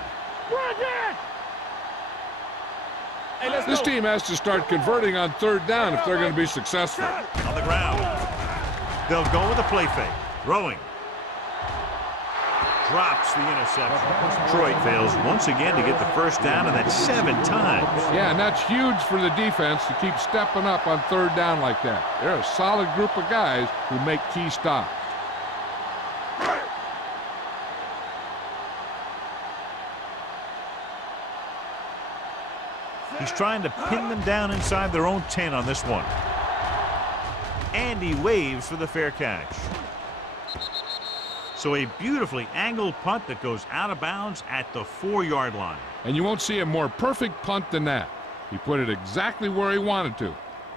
This team has to start converting on third down if they're going to be successful. On the ground. They'll go with a play fake. Throwing. Drops the interception. Detroit fails once again to get the first down, and that's 7 times. Yeah, and that's huge for the defense to keep stepping up on third down like that. They're a solid group of guys who make key stops. He's trying to pin them down inside their own 10 on this one. And he waves for the fair catch. So a beautifully angled punt that goes out of bounds at the 4-yard line. And you won't see a more perfect punt than that. He put it exactly where he wanted to.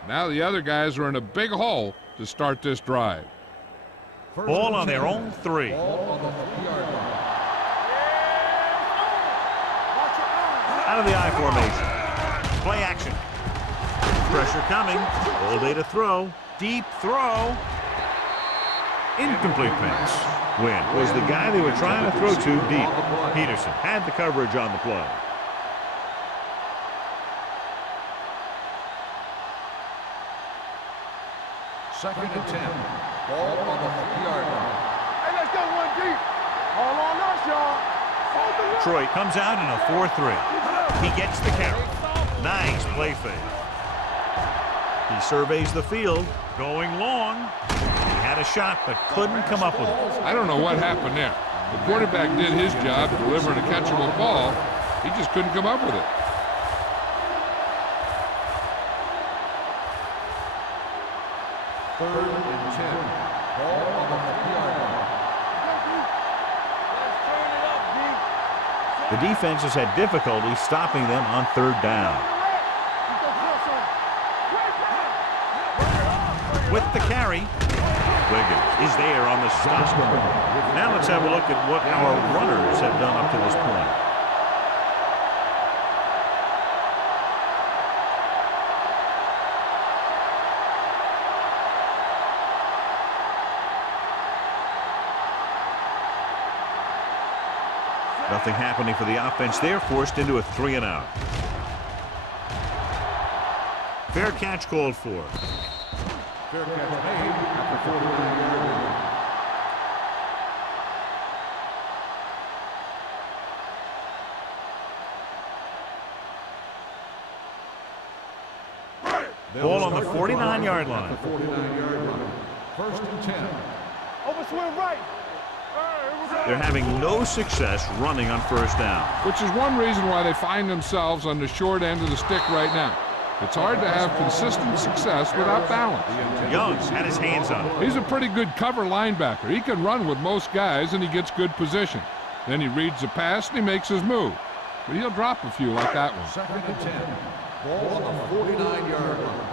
Now the other guys are in a big hole to start this drive. Ball on their own 3. Out of the I formation. Play action. Pressure coming. All day to throw. Deep throw. Incomplete pass. Wynn was the guy they were trying to throw to deep. Peterson had the coverage on the play. Second and 10. Ball on the 3-yard line. Hey, let's go one deep. All on us, y'all. Detroit comes out in a 4-3. He gets the carry. Nice play fake. He surveys the field, going long. He had a shot, but couldn't come up with it. I don't know what happened there. The quarterback did his job delivering a catchable ball. He just couldn't come up with it. Third and 10. Ball on the 3-yard line. The defense has had difficulty stopping them on third down. With the carry, Wiggins is there on the stop. Now let's have a look at what our runners have done up to this point. Nothing happening for the offense there, forced into a 3-and-out. Fair catch called for. Fair catch made at the 49-yard line. Ball on the 49-yard line. At the 49-yard line. 1st and 10. Over swing right. They're having no success running on first down. Which is one reason why they find themselves on the short end of the stick right now. It's hard to have consistent success without balance. Young had his hands on it. He's a pretty good cover linebacker. He can run with most guys, and he gets good position. Then he reads the pass, and he makes his move. But he'll drop a few like that one. 2nd and 10. Ball on the 49-yard line.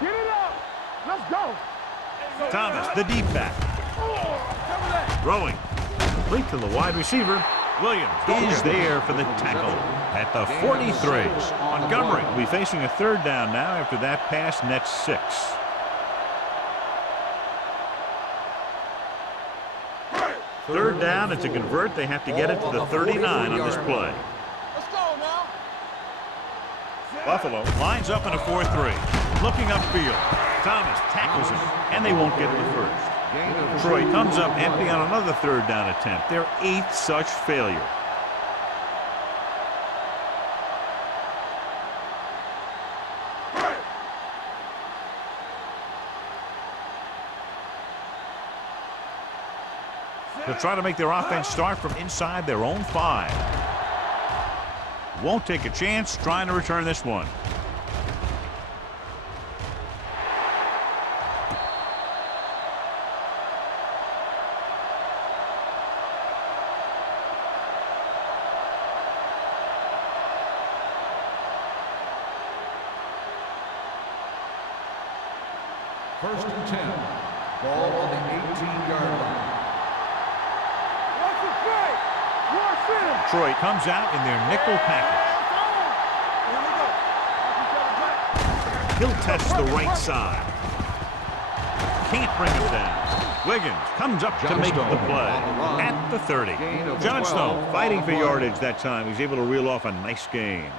Get it up. Let's go. Thomas, the deep back. Throwing. Complete to the wide receiver. Williams is there for the tackle at the 43. Montgomery will be facing a third down now after that pass nets 6. Third down, and to convert, they have to get it to the 39 on this play. Let's go now. Buffalo lines up in a 4-3. Looking upfield. Thomas tackles him, and they won't get the first. Troy comes up empty on another third down attempt. Their 8th such failure. They'll try to make their offense start from inside their own 5. Won't take a chance trying to return this one. First and 10. Ball on the 18-yard line. Troy comes out in their nickel package. He'll test the right side. Can't bring him down. Wiggins comes up to make the play at the 30. Johnstone fighting for yardage that time. He's able to reel off a nice gain.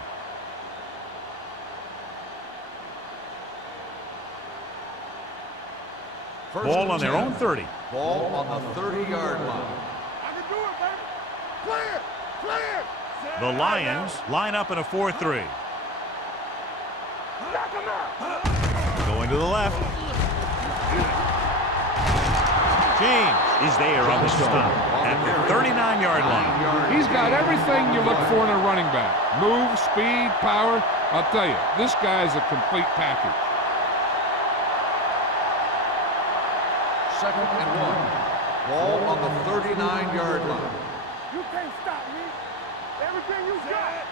Ball on their own 30. Ball on the 30-yard line. I can do it, baby. Clear. Clear. The Lions line up in a 4-3. Knock him out. Going to the left. James is there on the stop at the 39-yard line. He's got everything you look for in a running back. Move, speed, power. I'll tell you, this guy's a complete package. 2nd and 1. Ball on the 39-yard line. You can't stop me. Everything you got.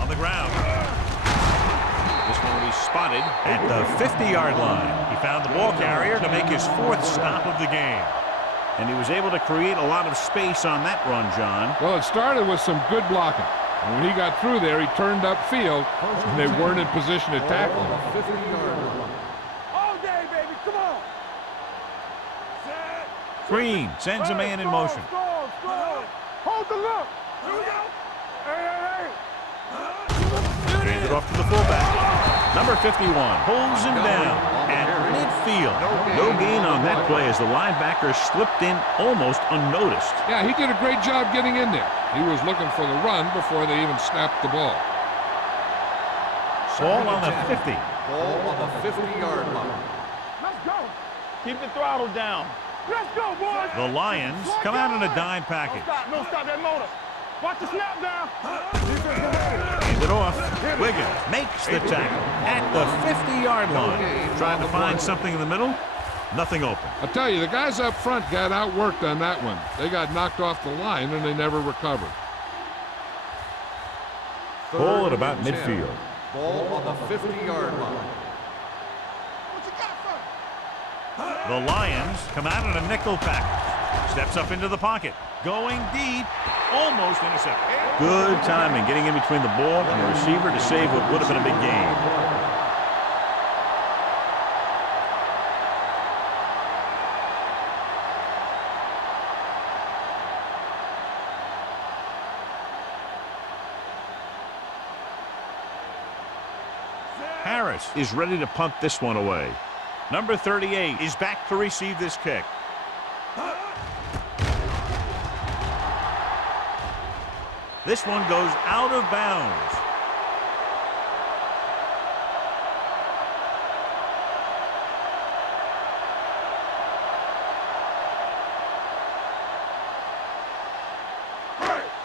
On the ground. This one will be spotted at the 50-yard line. He found the ball carrier to make his 4th stop of the game. And he was able to create a lot of space on that run, John. Well, it started with some good blocking. And when he got through there, he turned upfield, and they weren't in position to tackle him. 50-yard line. All day, baby. Come on. Green sends a man in motion. Score. Hold the look. Here we go. Hey. Hands it off to the fullback. Number 51 pulls him down at midfield. No gain on that play as the linebacker slipped in almost unnoticed. Yeah, he did a great job getting in there. He was looking for the run before they even snapped the ball. Ball on the 50. Ball on the 50-yard line. Let's go. Keep the throttle down. Let's go, boys. The Lions come out in a dime package. No, stop that motor. Watch the snap down. Hand it off. Wiggins makes the tackle at the 50-yard line. Trying to find something in the middle. Nothing open. I'll tell you, the guys up front got outworked on that one. They got knocked off the line and they never recovered. Ball at about midfield. Ball on the 50-yard line. The Lions come out in a nickel package. Steps up into the pocket. Going deep. Almost intercepted. Good timing getting in between the ball and the receiver to save what would have been a big gain. Harris is ready to punt this one away. Number 38 is back to receive this kick. This one goes out of bounds.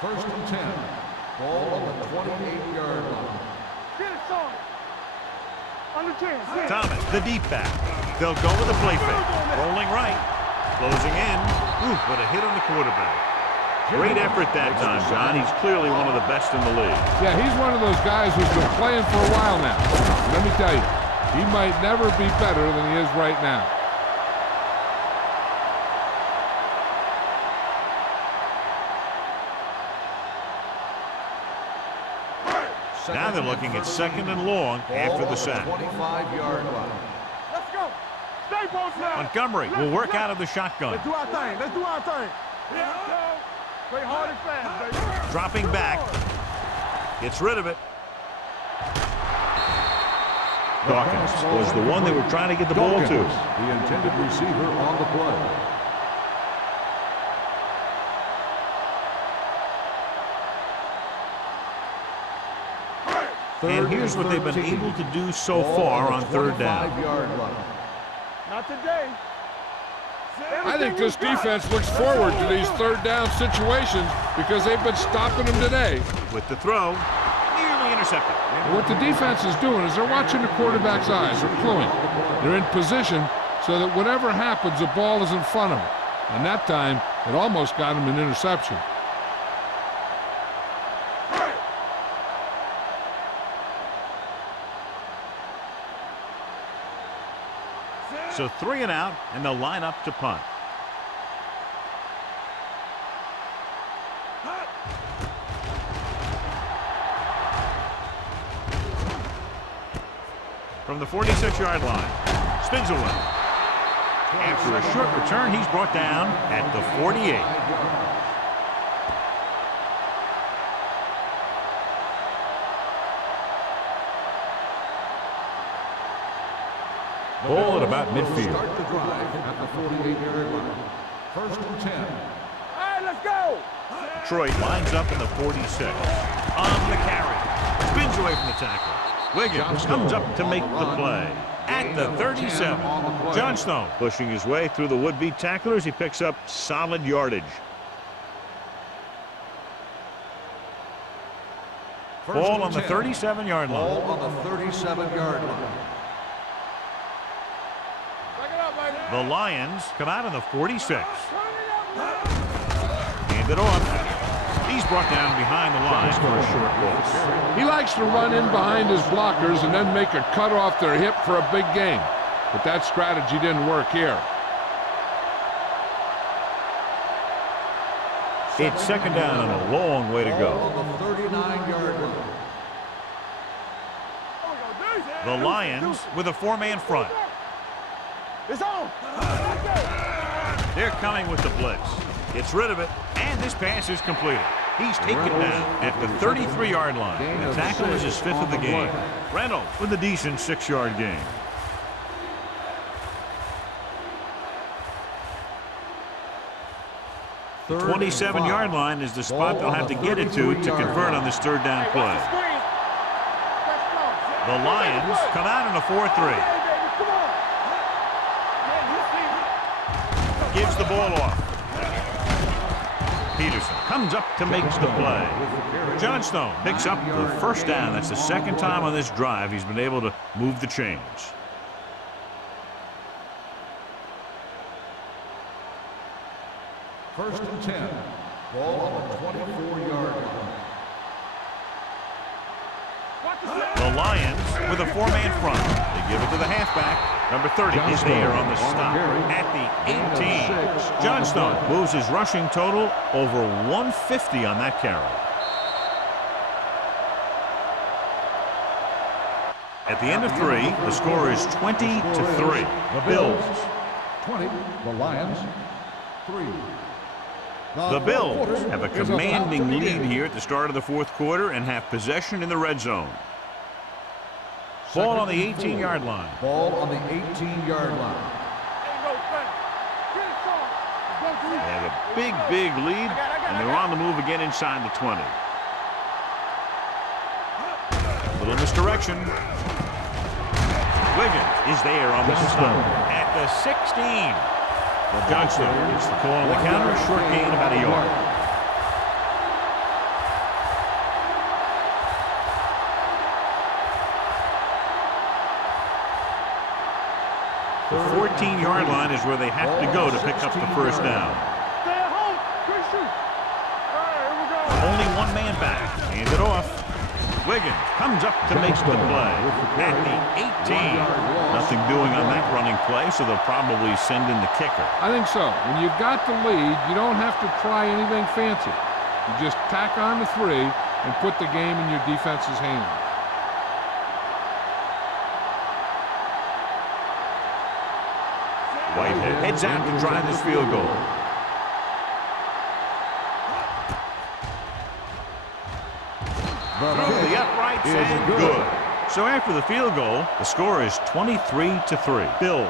First and 10. Ball on the 28-yard line. Get it, son. Under 10. Thomas, the deep back. They'll go with a play fake. Rolling right. Closing in. Ooh, what a hit on the quarterback. Great effort that time, John. He's clearly one of the best in the league. Yeah, he's one of those guys who's been playing for a while now. Let me tell you, he might never be better than he is right now. Now they're looking at second and long after the sack. 25-yard line. Let's go. Stay both now. Montgomery will work out of the shotgun. Let's do our thing. Let's do our thing. Yeah. Play hard and fast, baby. Dropping back. Gets rid of it. Dawkins was the one they were trying to get the ball to. The intended receiver on the play. And here's what they've been able to do so far on third down. Not today. I think this defense looks forward to these third down situations because they've been stopping them today. With the throw, nearly intercepted. And what the defense is doing is they're watching the quarterback's eyes. They're cluing. They're in position so that whatever happens, the ball is in front of them. And that time, it almost got him an interception. So 3 and out, and they'll line up to punt. From the 46-yard line, spins away. After a short return, he's brought down at the 48. Ball at about midfield. Start the drive at the 48-yard line. First and 10. All right, let's go. Detroit lines up in the 46. On the carry. Spins away from the tackle. Wiggins comes up to make the play. At the 37. Johnstone pushing his way through the would-be tacklers. He picks up solid yardage. Ball on the 37-yard line. Ball on the 37-yard line. The Lions come out in the 46. Hand it off. He's brought down behind the line for a short loss. He likes to run in behind his blockers and then make a cut off their hip for a big gain. But that strategy didn't work here. It's second down and a long way to go. On the 39-yard line. The Lions with a 4-man front. It's on. They're coming with the blitz. Gets rid of it, and this pass is completed. He's taken down at the 33-yard line. The tackle is his 5th of the game. Reynolds with a decent 6-yard gain. The 27-yard line is the spot they'll have to get it to convert on this third down play. The Lions come out in a 4-3. Gives the ball off. Peterson comes up to make the play. Johnstone picks up the first down. That's the second time on this drive he's been able to move the chains. First and 10. Ball on the 24-yard line. The Lions with a four-man front. They give it to the halfback. Number 30 is there on the stop at the 18. Johnstone moves his rushing total over 150 on that carry. At the end of 3, the score is 20-3. The Bills 20. The Lions 3. The Bills have a commanding lead here at the start of the fourth quarter and have possession in the red zone. Ball on the 18-yard line. Ball on the 18-yard line. They have a big lead, and they're on the move again inside the 20. Little misdirection. Wiggins is there on the stop at the 16. Johnson gets the call on the counter, short gain about a yard. The 14-yard line is where they have to go to pick up the first down. Stay at home. Good shoot. All right, here we go. Only one man back. Hand it off. Wiggins comes up to make the play at the 18. Nothing doing on that running play, so they'll probably send in the kicker. I think so. When you've got the lead, you don't have to try anything fancy. You just tack on the 3 and put the game in your defense's hands. Whitehead heads out to drive this field goal. Through the uprights and good. So after the field goal, the score is 23-3. Bills.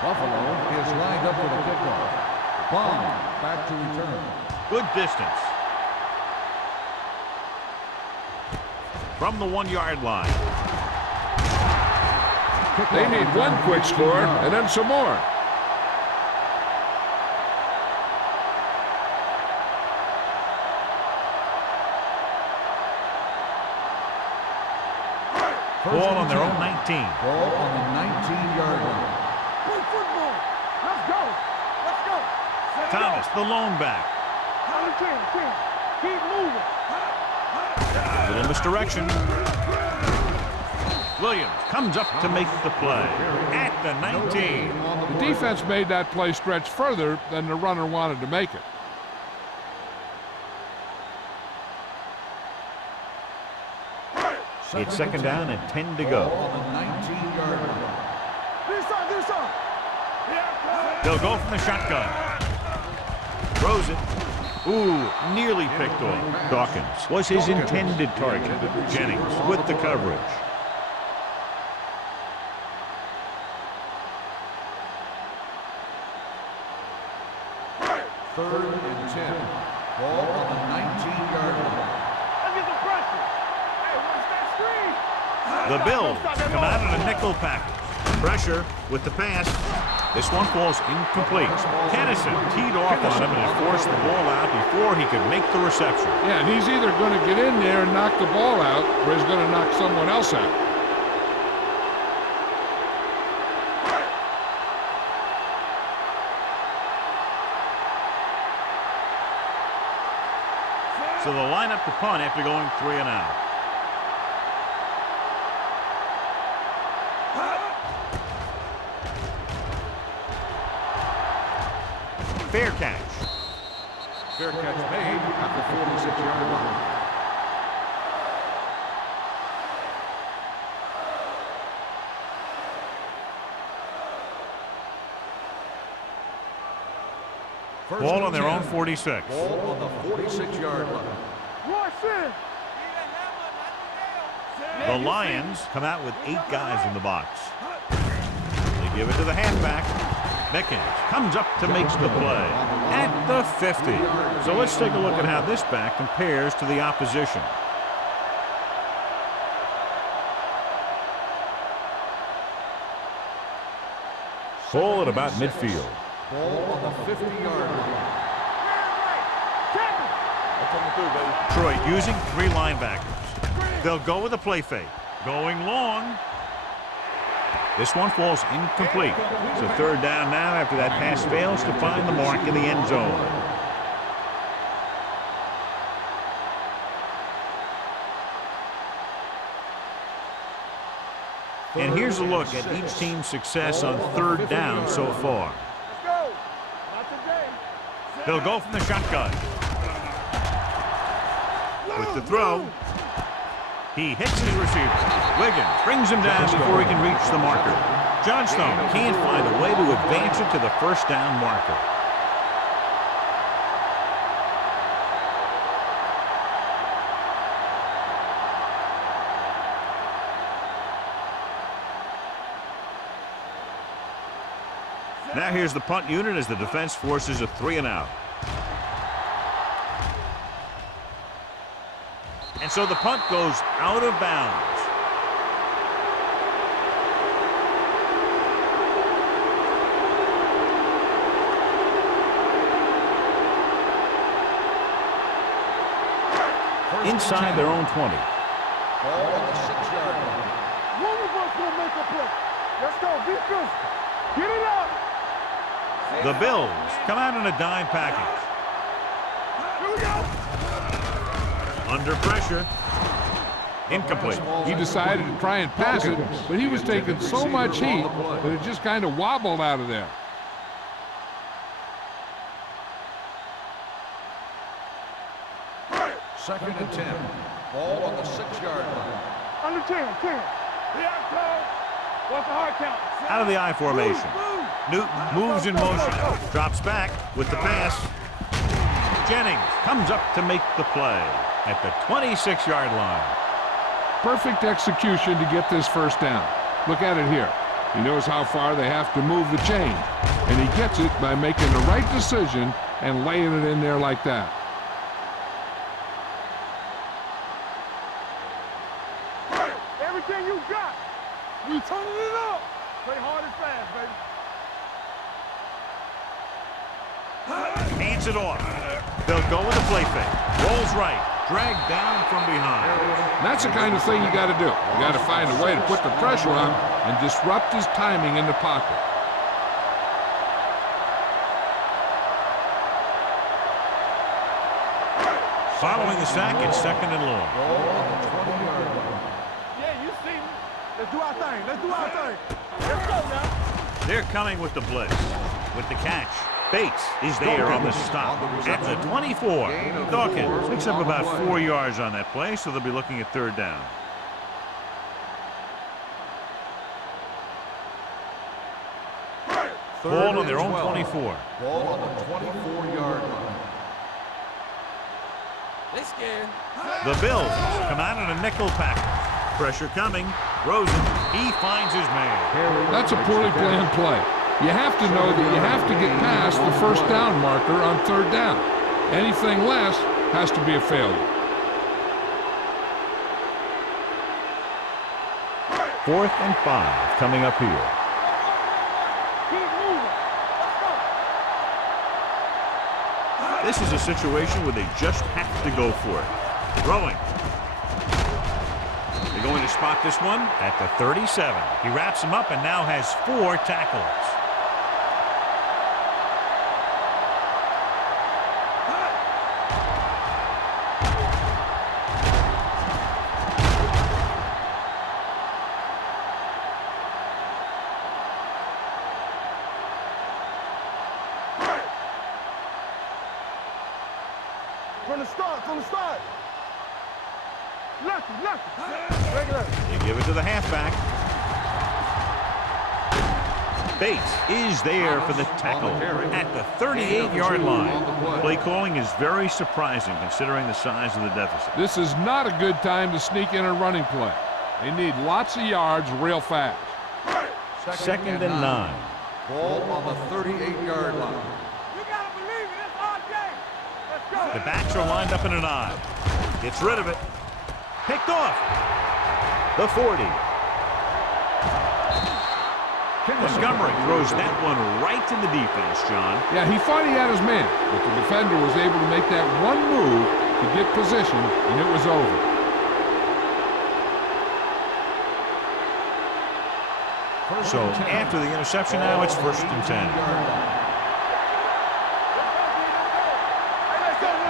Buffalo is lined up for the kickoff. Bond back to return. Good distance. From the 1-yard line. They need one quick score and then some more. Ball on their own 19. Ball on the 19-yard line. Play football. Let's go. Let's go. Thomas, the lone back. Keep moving. A little misdirection. Williams comes up to make the play at the 19. The defense made that play stretch further than the runner wanted to make it. It's second down and 10 to go. On the 19-yard line. This side. They'll go from the shotgun. Throws it. Ooh, nearly picked off. Dawkins was his intended target. Jennings with the coverage. Third and 10. Ball on the 19-yard line. Let's get the pressure. Hey, what's that screen? The Bills come out in a nickel package. Pressure with the pass. This one falls incomplete. Kennison teed off on him and forced the ball out before he could make the reception. Yeah, and he's either going to get in there and knock the ball out, or he's going to knock someone else out. So they'll line up to punt after going 3 and out. Fair catch. Fair catch made at the 46-yard line. Ball on their own 46. Ball on the 46-yard line. Rush in. The Lions come out with 8 guys in the box. They give it to the halfback. Mickens comes up to make the play at the 50. So let's take a look at how this back compares to the opposition. Ball at about midfield. Ball on the 50-yard line. Troy using 3 linebackers. They'll go with a play fake. Going long. This one falls incomplete. So third down now after that pass fails to find the mark in the end zone. And here's a look at each team's success on third down so far. Let's go. Not today. They'll go from the shotgun. With the throw, he hits his receiver. Wiggins brings him down before he can reach the marker. Johnstone can't find a way to advance it to the first down marker. Now here's the punt unit as the defense forces a 3-and-out. And so the punt goes out of bounds. Inside their own 20. Ball on the 6-yard line. One of us will make a play. Let's go. Be physical. Get it up. The Bills come out in a dime package. Here we go. Under pressure. Incomplete. He decided to try and pass it, but he was taking so much heat that it just kind of wobbled out of there. Second and 10. Ball on the 6-yard line. Under 10. What's the hard count? Out of the I formation. Newton moves in motion. Drops back with the pass. Jennings comes up to make the play at the 26-yard line. Perfect execution to get this first down. Look at it here. He knows how far they have to move the chain, and he gets it by making the right decision and laying it in there like that. Everything you got. We turning it up. Play hard and fast, baby. Hands it off. They'll go with a play fake. Rolls right. Dragged down from behind. That's the kind of thing you got to do. You got to find a way to put the pressure on and disrupt his timing in the pocket. Following the sack, it's second and long. Ball on the 20-yard line. Yeah, you see me. Let's do our thing. Let's do our thing. Let's go now. They're coming with the blitz. With the catch. Bates is there on the stop at the 24. Dawkins picks up about 4 yards on that play, so they'll be looking at third down. Ball on their own 24. Ball on the 24-yard line. They scared. The Bills come out in a nickel package. Pressure coming. Rosen, he finds his man. That's a poorly planned play. You have to know that you have to get past the first down marker on third down. Anything less has to be a failure. 4th and 5 coming up here. Keep moving. Let's go. This is a situation where they just have to go for it. Throwing. They're going to spot this one at the 37. He wraps him up and now has 4 tackles. From the start. Lefty. Regular. You give it to the halfback. Bates is there for the tackle at the 38-yard line. Play calling is very surprising considering the size of the deficit. This is not a good time to sneak in a running play. They need lots of yards real fast. Second and 9. Ball on the 38-yard line. You gotta believe it. It's our game. Let's go. The backs are lined up in an I. Gets rid of it. Picked off. The 40. Montgomery throws that one right to the defense, John. Yeah, he thought he had his man, but the defender was able to make that one move to get position, and it was over. So after the interception now, it's 1st and 10.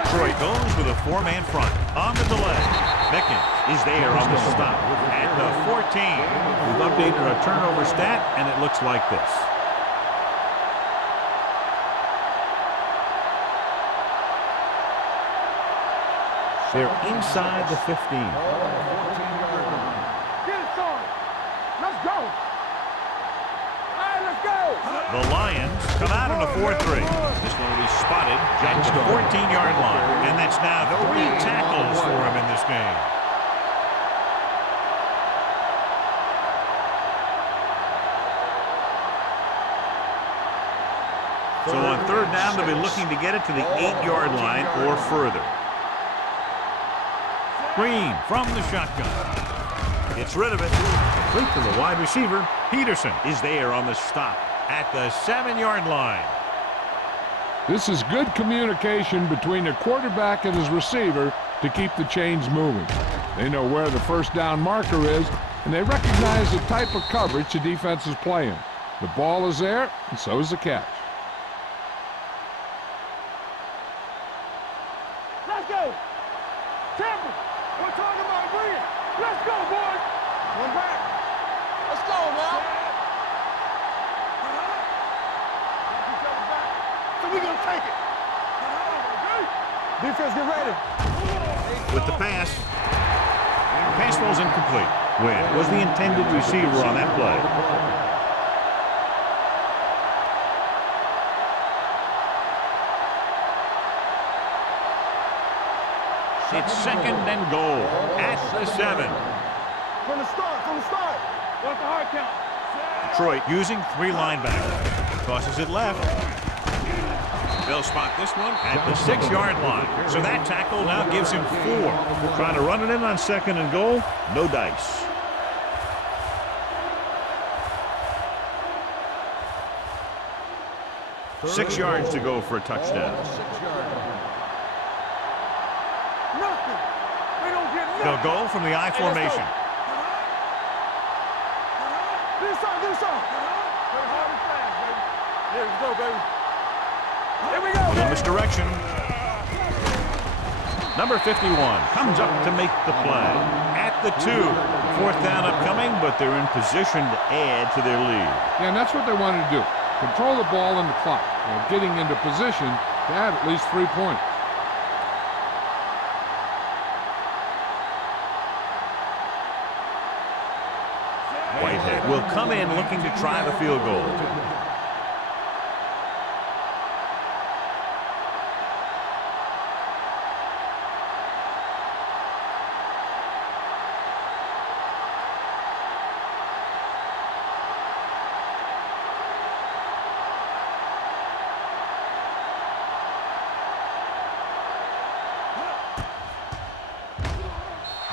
Detroit goes with a 4-man front on the delay. Beckett is there on the stop at the 14. We've updated our turnover stat, and it looks like this. They're inside the 15. Get it, son. Let's go. All right, let's go. The Lions come out on a 4-3. This one will be spotted at the 14-yard line. And that's now 3 tackles for him in this game. So on 3rd down, they'll be looking to get it to the 8-yard line or further. Green from the shotgun. Gets rid of it. Complete to the wide receiver. Peterson is there on the stop at the 7-yard line. This is good communication between the quarterback and his receiver to keep the chains moving. They know where the 1st down marker is, and they recognize the type of coverage the defense is playing. The ball is there, and so is the catch. Let's go. Temple. We're talking about Green. Let's go, boys. One back. Let's go now. So we're going to take it. Defense, get ready. With the pass. Pass ball's incomplete. Wynn was the intended receiver on that play. It's 2nd and goal at the 7. From the start, from the start. What's the hard count? Detroit using 3 linebackers. Tosses it left. They'll spot this one at the 6-yard line. So that tackle now gives him 4. Trying to run it in on 2nd and goal. No dice. Six yards to go for a touchdown. Nothing. We don't get nothing. They'll go from the I formation. Do something, do something. Play hard and fast, baby. Here we go, baby. Here we go, Little baby. misdirection. Number 51 comes up to make the play. At the 2. 4th down upcoming, but they're in position to add to their lead. Yeah, and that's what they wanted to do. Control the ball and the clock while getting into position to add at least 3 points. Whitehead will come in looking to try the field goal.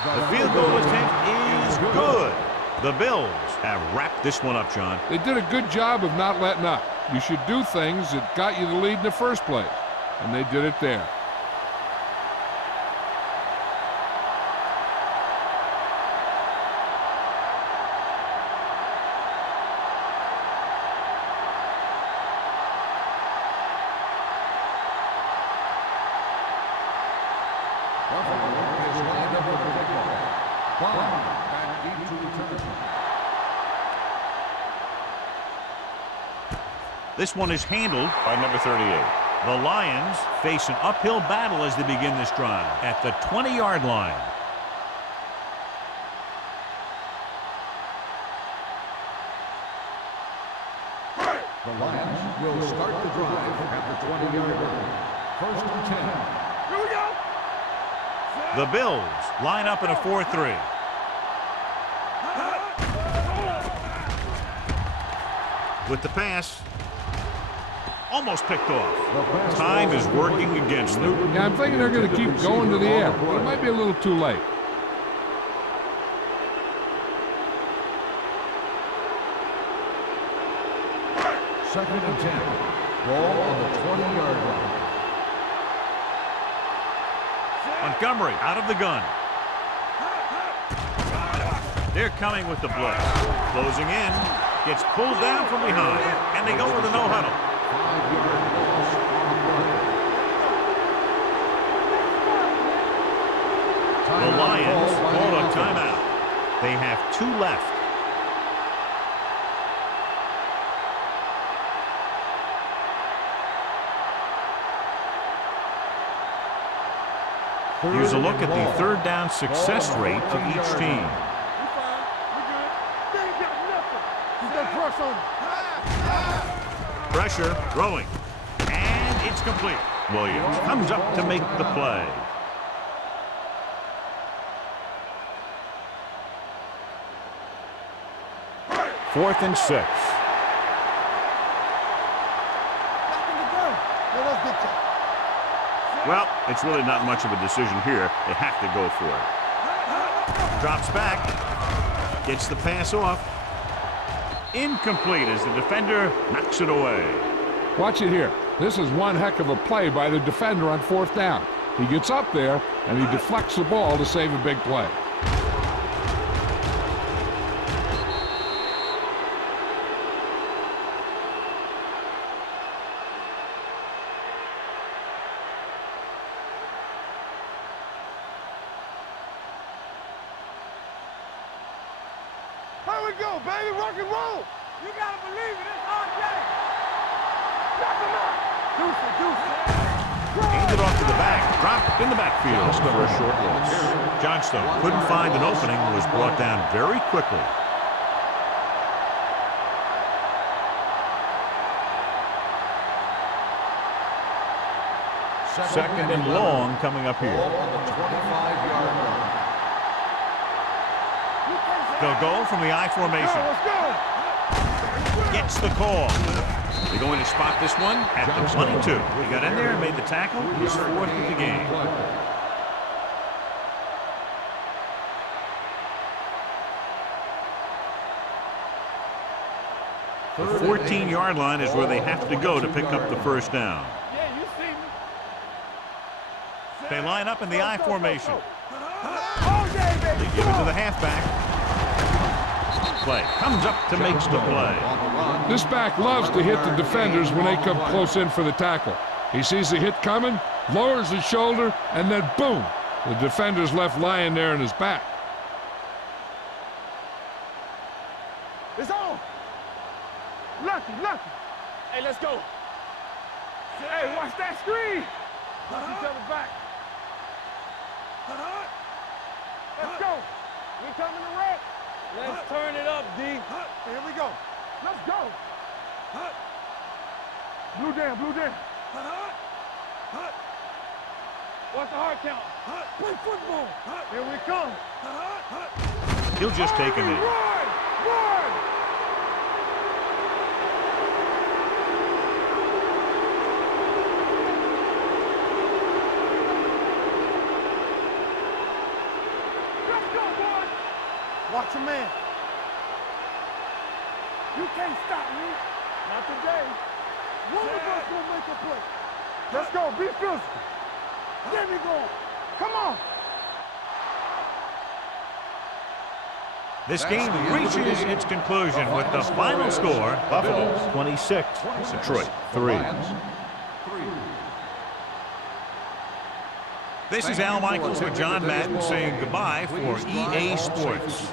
The field goal attempt is good. The Bills have wrapped this one up, John. They did a good job of not letting up. You should do things that got you the lead in the first place, and they did it there. This one is handled by number 38. The Lions face an uphill battle as they begin this drive at the 20-yard line. The Lions will start the drive at the 20-yard line. 1st and 10. Here we go. The Bills line up in a 4-3. With the pass, almost picked off. Time is working against them. Yeah, I'm thinking they're going to keep going to the air, but it might be a little too late. Second and 10. Ball on the 20-yard line. Montgomery out of the gun. They're coming with the blitz. Closing in. Gets pulled down from behind. And they go with a no-huddle. 5-yard loss on the play. The Lions Timeout call a by the timeout. They have 2 left. Here's a look at the third down success rate for each team. Pressure, throwing, and it's complete. Williams comes up to make the play. Fourth and 6. Well, it's really not much of a decision here. They have to go for it. Drops back. Gets the pass off. Incomplete as the defender knocks it away. Watch it here. This is one heck of a play by the defender on 4th down. He gets up there, and he deflects the ball to save a big play. Here we go, baby. Rock and roll. You gotta believe it. It's our game. Knock him out. Deuce it. Handed off to the back. Dropped in the backfield for a short loss. Johnstone couldn't find an opening and was brought down very quickly. Second and long coming up here. Ball on the 25-yard line. They'll go from the I formation. Let's go. Gets the call. They're going to spot this one at the 22. He got in there and made the tackle. He's 4th of the game. The 14-yard line is where they have to go to pick up the first down. Yeah, you see me. They line up in the I formation. All day, baby. They give it to the halfback. Play comes up to make the play. This back loves to hit the defenders when they come close in for the tackle. He sees the hit coming, lowers his shoulder, and then boom, the defender's left lying there in his back. It's on. Lucky. Hey, let's go. Hey, watch that screen. Watch each other back. Let's go. We coming to wreck. Let's turn it up, D. Here we go. Let's go. Blue down. What's the hard count? Play football. Here we come. He'll just take him in. Run. Let's go, boys. Watch your man. You can't stop me. Not today. One of us gonna make a play. Let's go. Be physical. There we go. Come on. This game reaches its conclusion with the final score: Buffalo 26, Detroit 3. This is Al Michaels with John Madden saying goodbye for EA Sports.